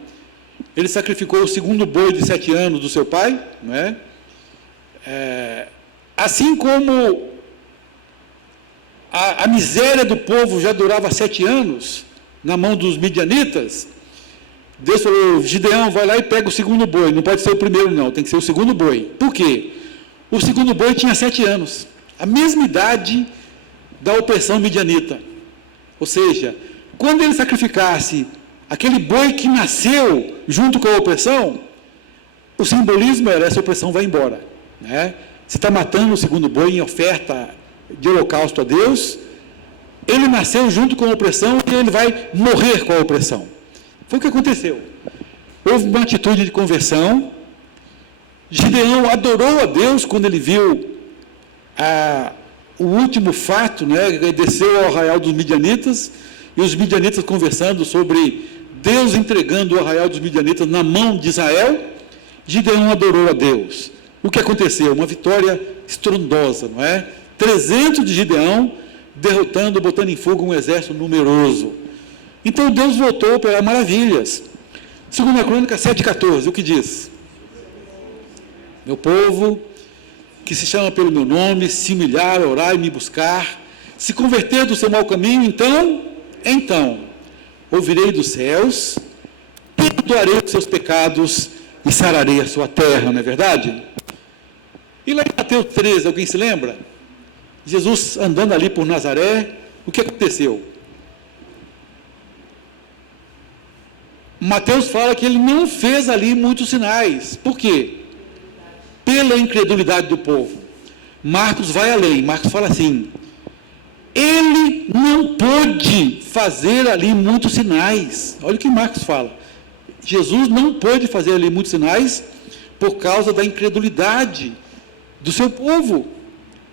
Ele sacrificou o segundo boi de 7 anos do seu pai, né? Assim como a miséria do povo já durava 7 anos na mão dos midianitas, Deus falou: Gideão, vai lá e pega o segundo boi, não pode ser o primeiro não, tem que ser o segundo boi. Por quê? O segundo boi tinha 7 anos, a mesma idade da opressão midianita. Ou seja, quando ele sacrificasse aquele boi que nasceu junto com a opressão, o simbolismo era: essa opressão vai embora. Né? Você está matando o segundo boi em oferta de holocausto a Deus, ele nasceu junto com a opressão e ele vai morrer com a opressão. Foi o que aconteceu. Houve uma atitude de conversão. Gideão adorou a Deus quando ele viu o último fato, né? Ele desceu ao arraial dos midianitas, e os midianitas conversando sobre Deus entregando o arraial dos midianitas na mão de Israel. Gideão adorou a Deus. O que aconteceu? Uma vitória estrondosa, não é? 300 de Gideão derrotando, botando em fuga um exército numeroso. Então Deus voltou para maravilhas. 2 Crônicas 7,14, o que diz? Meu povo, que se chama pelo meu nome, se humilhar, orar e me buscar, se converter do seu mau caminho, então, ouvirei dos céus, perdoarei os seus pecados e sararei a sua terra, não é verdade? E lá em Mateus 13, alguém se lembra? Jesus andando ali por Nazaré, o que aconteceu? Mateus fala que ele não fez ali muitos sinais. Por quê? Pela incredulidade do povo. Marcos vai além, Marcos fala assim: ele não pôde fazer ali muitos sinais. Olha o que Marcos fala. Jesus não pôde fazer ali muitos sinais por causa da incredulidade do seu povo.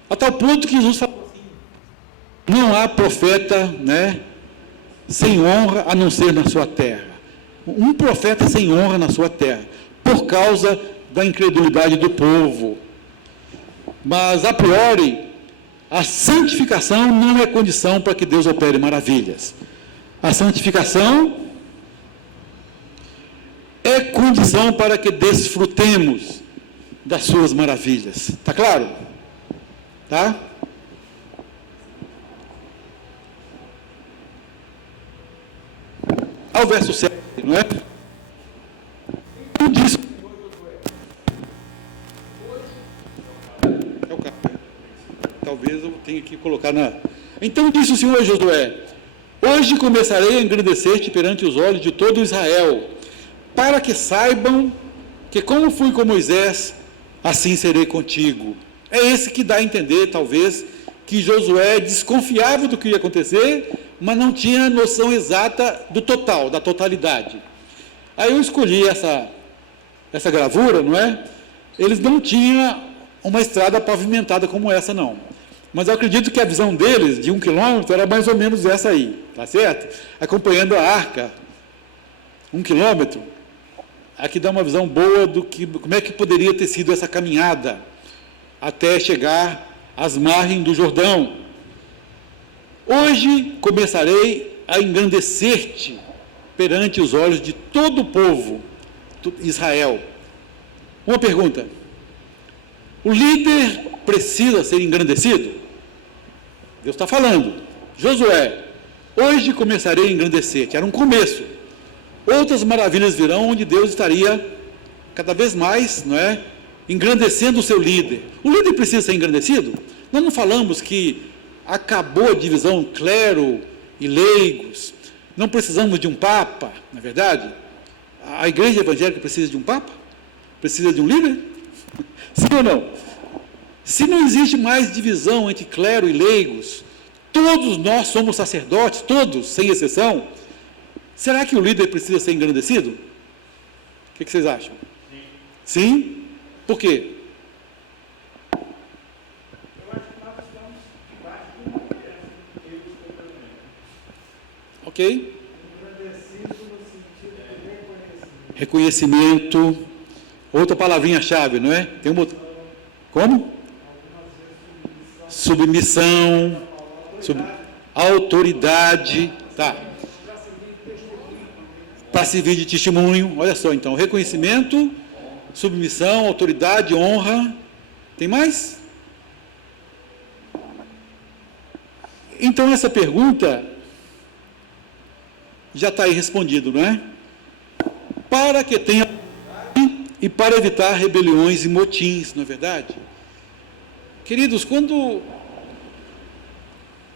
A tal ponto que Jesus falou assim: não há profeta, né, sem honra a não ser na sua terra. Um profeta sem honra na sua terra, por causa da incredulidade do povo. Mas, a priori, a santificação não é condição para que Deus opere maravilhas. A santificação é condição para que desfrutemos das suas maravilhas. Está claro? Tá? Ao verso 7, não é? Disso. É o café. Talvez eu tenha que colocar na... Então disse o Senhor a Josué: hoje começarei a engrandecer-te perante os olhos de todo Israel, para que saibam que como fui com Moisés, assim serei contigo. É esse que dá a entender, talvez, que Josué desconfiava do que ia acontecer, mas não tinha noção exata do total, da totalidade. Aí eu escolhi essa gravura, não é? Eles não tinham uma estrada pavimentada como essa, não. Mas eu acredito que a visão deles, de 1 quilômetro, era mais ou menos essa aí, tá certo? Acompanhando a arca, 1 quilômetro, aqui dá uma visão boa do que, como é que poderia ter sido essa caminhada até chegar às margens do Jordão. Hoje começarei a engrandecer-te perante os olhos de todo o povo Israel. Uma pergunta: o líder precisa ser engrandecido? Deus está falando, Josué, hoje começarei a engrandecer-te. Era um começo. Outras maravilhas virão, onde Deus estaria cada vez mais, não é, engrandecendo o seu líder. O líder precisa ser engrandecido? Nós não falamos que acabou a divisão clero e leigos, não precisamos de um papa, não é verdade? A igreja evangélica precisa de um papa? Precisa de um líder? Sim ou não? Se não existe mais divisão entre clero e leigos, todos nós somos sacerdotes, todos, sem exceção, será que o líder precisa ser engrandecido? O que vocês acham? Sim? Por quê? Eu acho que nós estamos debaixo de uma criança de Deus totalmente. Ok? Agradecido no sentido de reconhecimento. Reconhecimento, outra palavrinha-chave, não é? Tem uma outra. Como? Submissão, autoridade, tá? Para servir de testemunho, olha só, então, reconhecimento, submissão, autoridade, honra, tem mais? Então, essa pergunta já está aí respondido, não é? Para que tenha e para evitar rebeliões e motins, não é verdade? Queridos, quando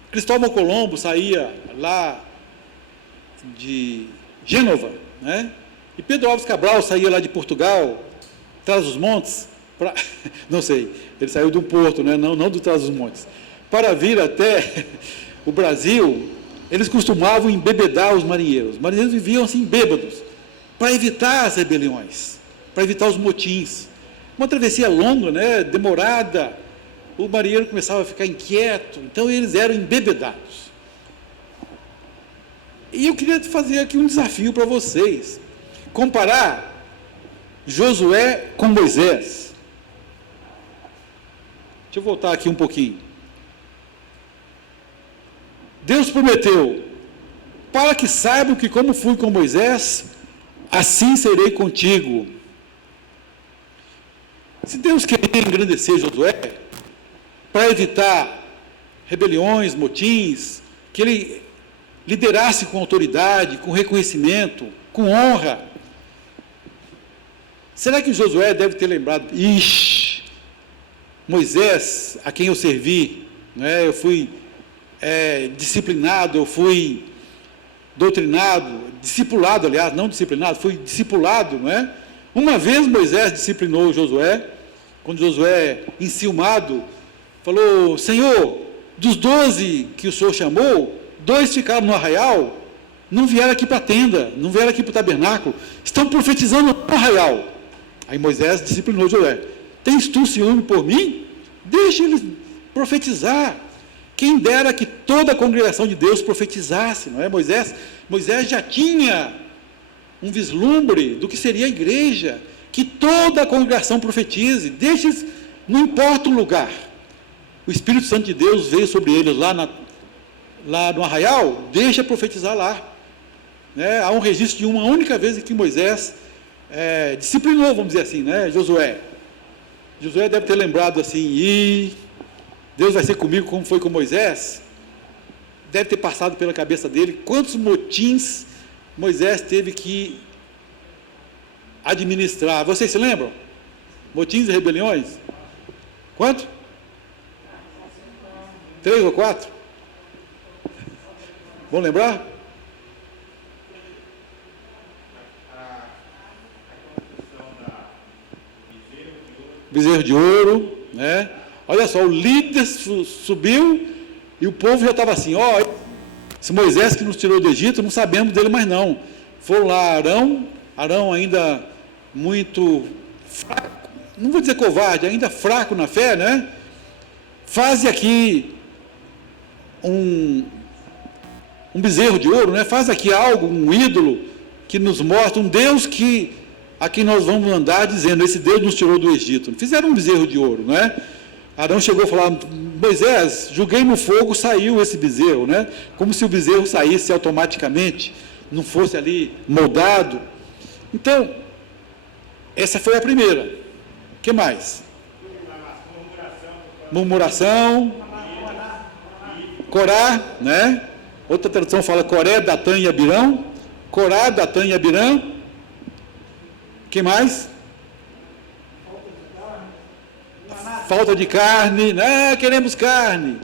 Cristóvão Colombo saía lá de Gênova, né? E Pedro Álvares Cabral saía lá de Portugal, Trás-os-Montes, não sei, ele saiu do Porto, né? não do Trás-os-Montes, para vir até o Brasil, eles costumavam embebedar os marinheiros. Os marinheiros viviam assim bêbados, para evitar as rebeliões, para evitar os motins. Uma travessia longa, né? Demorada, o marinheiro começava a ficar inquieto, então eles eram embebedados. E eu queria fazer aqui um desafio para vocês, comparar Josué com Moisés. Deixa eu voltar aqui um pouquinho. Deus prometeu, para que saibam que como fui com Moisés, assim serei contigo. Se Deus queria engrandecer Josué, para evitar rebeliões, motins, que ele liderasse com autoridade, com reconhecimento, com honra, será que Josué deve ter lembrado, Moisés, a quem eu servi, né, eu fui disciplinado, eu fui doutrinado, discipulado, aliás, não disciplinado, fui discipulado, não é? Uma vez Moisés disciplinou Josué, quando Josué, enciumado, falou: Senhor, dos 12 que o Senhor chamou, 2 ficaram no arraial, não vieram aqui para a tenda, não vieram aqui para o tabernáculo, estão profetizando no arraial. Aí Moisés disciplinou Josué: tens tu ciúme por mim? Deixa eles profetizar. Quem dera que toda a congregação de Deus profetizasse, não é? Moisés já tinha um vislumbre do que seria a igreja, que toda a congregação profetize, deixa eles, não importa o lugar. O Espírito Santo de Deus veio sobre eles lá no arraial, deixa profetizar lá. Né? Há um registro de uma única vez em que Moisés disciplinou, vamos dizer assim, né? Josué. Josué deve ter lembrado assim, Deus vai ser comigo como foi com Moisés. Deve ter passado pela cabeça dele quantos motins Moisés teve que administrar. Vocês se lembram? Motins e rebeliões? Quanto? 3 ou 4? Vamos lembrar? A construção de Gênesis bezerro de ouro, né? Olha só, o líder subiu e o povo já estava assim, ó, esse Moisés que nos tirou do Egito, não sabemos dele mais não. Foram lá Arão ainda muito fraco, não vou dizer covarde, ainda fraco na fé, né? Faz aqui um bezerro de ouro, né? Faz aqui algo, um ídolo que nos mostra um Deus que aqui nós vamos andar dizendo, esse Deus nos tirou do Egito. Fizeram um bezerro de ouro, né? Arão chegou a falar, Moisés, joguei no fogo, saiu esse bezerro, né? Como se o bezerro saísse automaticamente, não fosse ali moldado. Então, essa foi a primeira. O que mais? Murmuração. Corá, né? Outra tradução fala Coré, Datã e Abirão. Corá, Datã e Abirão. O que mais? Falta de carne, né? Queremos carne.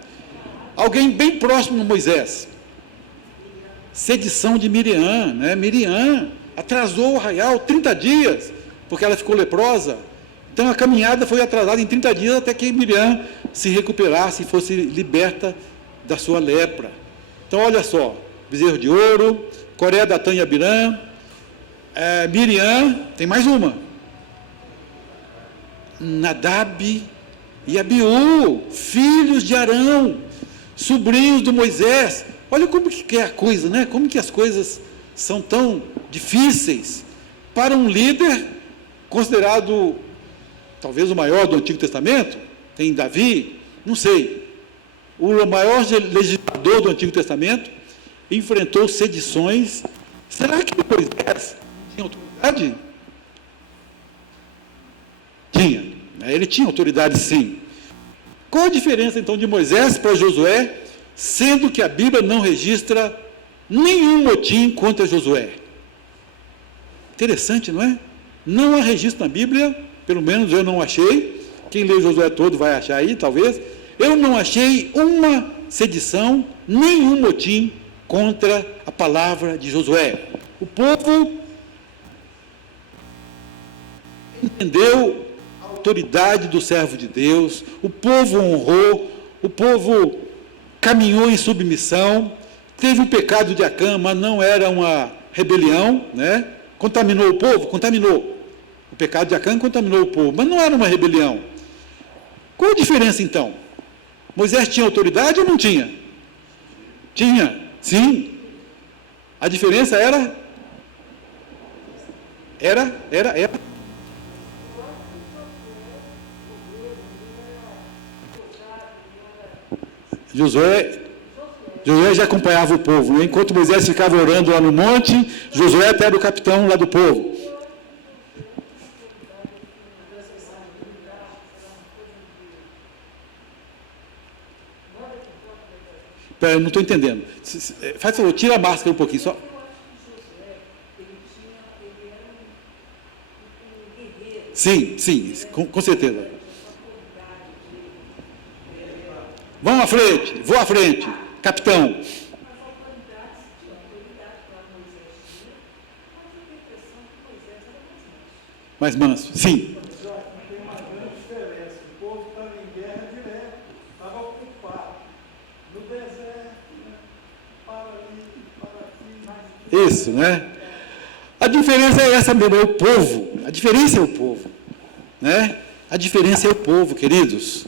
Alguém bem próximo de Moisés. Sedição de Miriam, né? Miriam atrasou o arraial 30 dias, porque ela ficou leprosa. Então a caminhada foi atrasada em 30 dias até que Miriam se recuperasse e fosse liberta da sua lepra. Então olha só, bezerro de ouro, Coré, Datã e Abirã, Miriam, tem mais uma. Nadab e Abiú, filhos de Arão, sobrinhos do Moisés. Olha como que é a coisa, né? Como que as coisas são tão difíceis para um líder considerado talvez o maior do Antigo Testamento. Tem Davi, não sei. O maior legislador do Antigo Testamento enfrentou sedições. Será que Moisés tinha autoridade? Tinha. Ele tinha autoridade, sim. Qual a diferença, então, de Moisés para Josué, sendo que a Bíblia não registra nenhum motim contra Josué? Interessante, não é? Não há registro na Bíblia, pelo menos eu não achei. Quem lê Josué todo vai achar aí, talvez. Eu não achei uma sedição, nenhum motim contra a palavra de Josué. O povo entendeu a autoridade do servo de Deus, o povo honrou, o povo caminhou em submissão, teve o pecado de Acã, mas não era uma rebelião, né? Contaminou o povo? Contaminou. O pecado de Acã contaminou o povo, mas não era uma rebelião. Qual a diferença, então? Moisés tinha autoridade ou não tinha? Tinha, sim. A diferença era. Josué já acompanhava o povo, né? Enquanto Moisés ficava orando lá no monte, Josué até era o capitão lá do povo. Pera, eu não estou entendendo. Faz favor, tira a máscara um pouquinho só. Sim, com certeza. Vamos à frente, vou à frente, capitão. Mais manso, sim. Tem uma grande diferença. O povo estava em guerra direta, estava ocupado. No deserto, né? Para ali, para aqui. Isso, né? A diferença é essa mesmo, é o povo. A diferença é o povo, né? A diferença é o povo, queridos.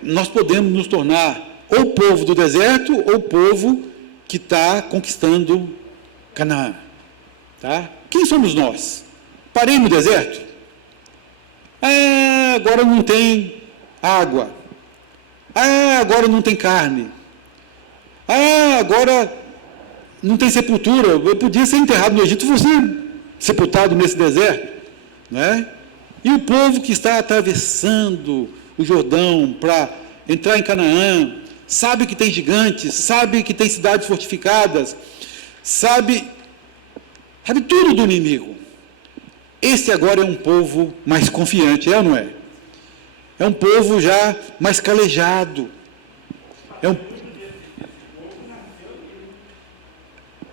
Nós podemos nos tornar ou o povo do deserto ou o povo que está conquistando Canaã. Tá? Quem somos nós? Parei no deserto? Agora não tem água. Agora não tem carne. Agora não tem sepultura. Eu podia ser enterrado no Egito e fosse sepultado nesse deserto. Né? E o povo que está atravessando o Jordão para entrar em Canaã, sabe que tem gigantes, sabe que tem cidades fortificadas, sabe tudo do inimigo. Esse agora é um povo mais confiante, é ou não é? É um povo já mais calejado.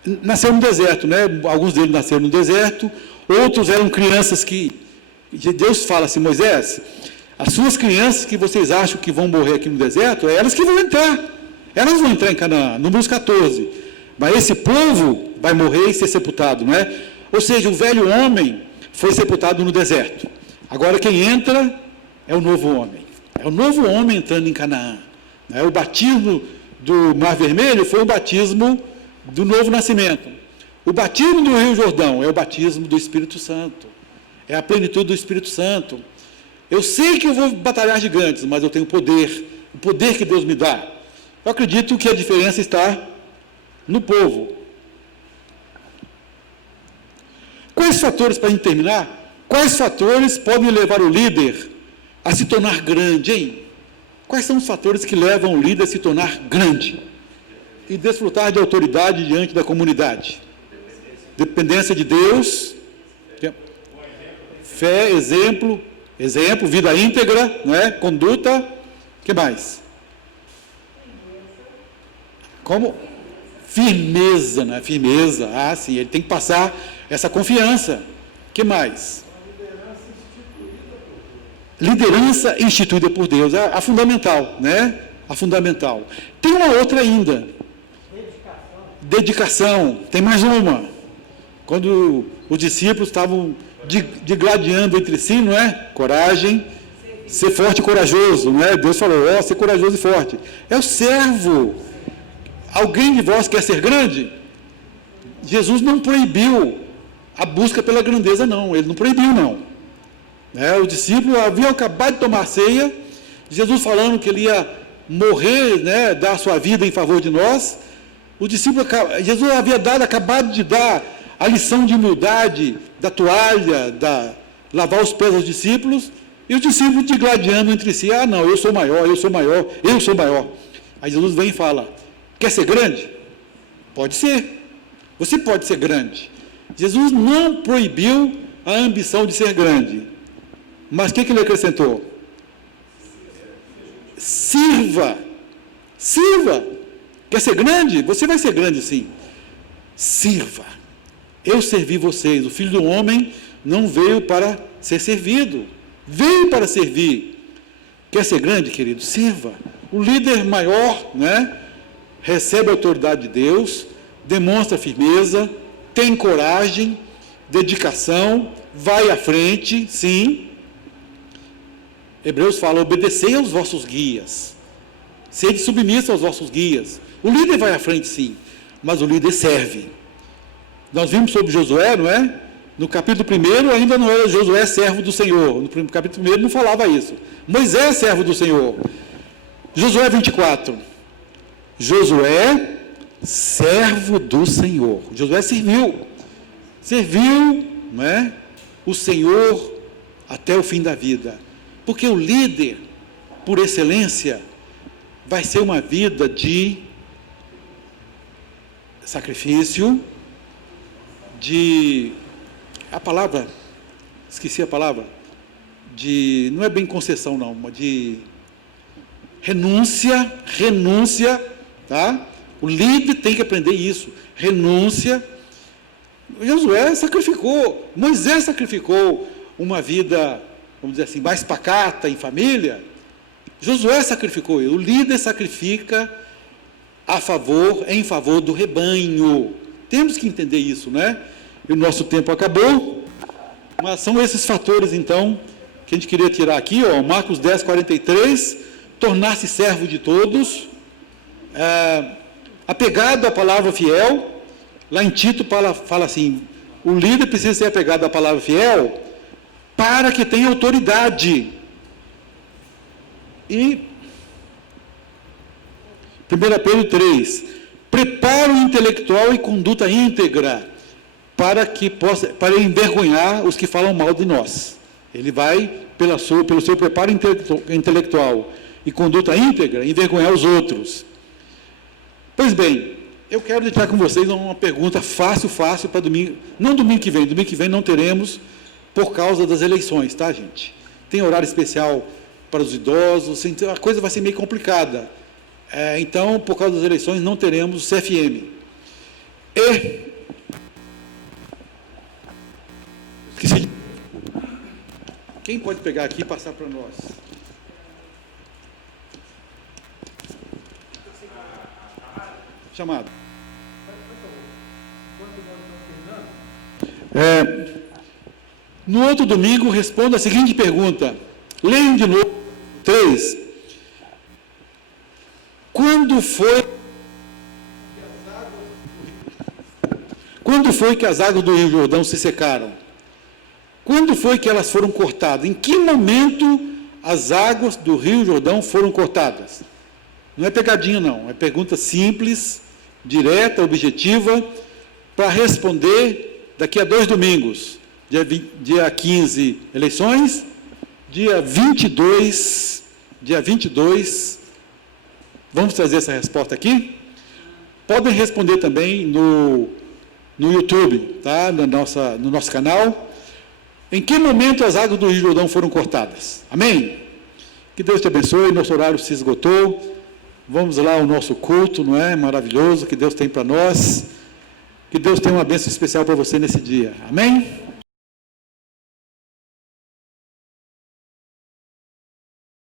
Nasceu no deserto, né? Alguns deles nasceram no deserto, outros eram crianças que Deus fala assim: Moisés, as suas crianças que vocês acham que vão morrer aqui no deserto, é elas que vão entrar. Elas vão entrar em Canaã, Números 14. Mas esse povo vai morrer e ser sepultado, não é? Ou seja, o velho homem foi sepultado no deserto. Agora quem entra é o novo homem. É o novo homem entrando em Canaã. O batismo do Mar Vermelho foi o batismo do novo nascimento. O batismo do Rio Jordão é o batismo do Espírito Santo. É a plenitude do Espírito Santo. Eu sei que eu vou batalhar gigantes, mas eu tenho poder, o poder que Deus me dá. Eu acredito que a diferença está no povo. Quais fatores, para a gente terminar, quais fatores podem levar o líder a se tornar grande, hein? Quais são os fatores que levam o líder a se tornar grande e desfrutar de autoridade diante da comunidade? Dependência de Deus, fé, exemplo, vida íntegra, não é? Conduta, o que mais? Como? Firmeza, né? Firmeza, sim, ele tem que passar essa confiança. O que mais? Liderança instituída por Deus, a fundamental, né? A fundamental. Tem uma outra ainda. Dedicação. Tem mais uma. Quando os discípulos estavam digladiando entre si, não é? Coragem, ser forte e corajoso, não é? Deus falou, ser corajoso e forte. É o servo. Alguém de vós quer ser grande? Jesus não proibiu a busca pela grandeza, não. Ele não proibiu, não. Os discípulos haviam acabado de tomar ceia, Jesus falando que ele ia morrer, né, dar a sua vida em favor de nós. O discípulo, Jesus havia acabado de dar a lição de humildade, da toalha, lavar os pés aos discípulos, e os discípulos digladiando entre si: não, eu sou maior, eu sou maior, eu sou maior. Aí Jesus vem e fala: quer ser grande? Pode ser. Você pode ser grande. Jesus não proibiu a ambição de ser grande. Mas o que ele acrescentou? Sirva. Sirva. Quer ser grande? Você vai ser grande, sim. Sirva. Eu servi vocês. O Filho do Homem não veio para ser servido. Veio para servir. Quer ser grande, querido? Sirva. O líder maior, né? Recebe a autoridade de Deus, demonstra firmeza, tem coragem, dedicação, vai à frente, sim. Hebreus fala: obedecei aos vossos guias, sede submisso aos vossos guias. O líder vai à frente, sim, mas o líder serve. Nós vimos sobre Josué, não é? No capítulo 1 ainda não era Josué servo do Senhor. No capítulo 1 não falava isso. Moisés servo do Senhor. Josué 24. Josué, servo do Senhor. Josué serviu, não é? O Senhor até o fim da vida. Porque o líder, por excelência, vai ser uma vida de sacrifício, esqueci a palavra, não é bem concessão não, mas de renúncia, tá? O líder tem que aprender isso, renúncia. Josué sacrificou, Moisés sacrificou uma vida, vamos dizer assim, mais pacata, em família. Josué sacrificou, o líder sacrifica em favor do rebanho. Temos que entender isso, né? E o nosso tempo acabou, mas são esses fatores, então, que a gente queria tirar aqui, Marcos 10, 43, tornar-se servo de todos, apegado à palavra fiel. Lá em Tito fala assim: o líder precisa ser apegado à palavra fiel para que tenha autoridade. E 1 Pedro 3, preparo intelectual e conduta íntegra para envergonhar os que falam mal de nós. Ele vai, pelo seu preparo intelectual e conduta íntegra, envergonhar os outros. Pois bem, eu quero deixar com vocês uma pergunta fácil para domingo, não domingo que vem não teremos, por causa das eleições, tá, gente? Tem horário especial para os idosos, então a coisa vai ser meio complicada. Então, por causa das eleições, não teremos o CFM. Esqueci. Quem pode pegar aqui e passar para nós? Chamado. No outro domingo, responda a seguinte pergunta. Leiam de novo 3. Quando foi que as águas do Rio Jordão se secaram? Quando foi que elas foram cortadas? Em que momento as águas do Rio Jordão foram cortadas? Não é pegadinha, não. É pergunta simples, direta, objetiva, para responder daqui a 2 domingos. Dia 15, eleições. Dia 22, vamos trazer essa resposta aqui. Podem responder também no YouTube, tá? no nosso canal. Em que momento as águas do Rio Jordão foram cortadas? Amém? Que Deus te abençoe, nosso horário se esgotou. Vamos lá ao nosso culto, não é? Maravilhoso que Deus tem para nós. Que Deus tenha uma bênção especial para você nesse dia. Amém?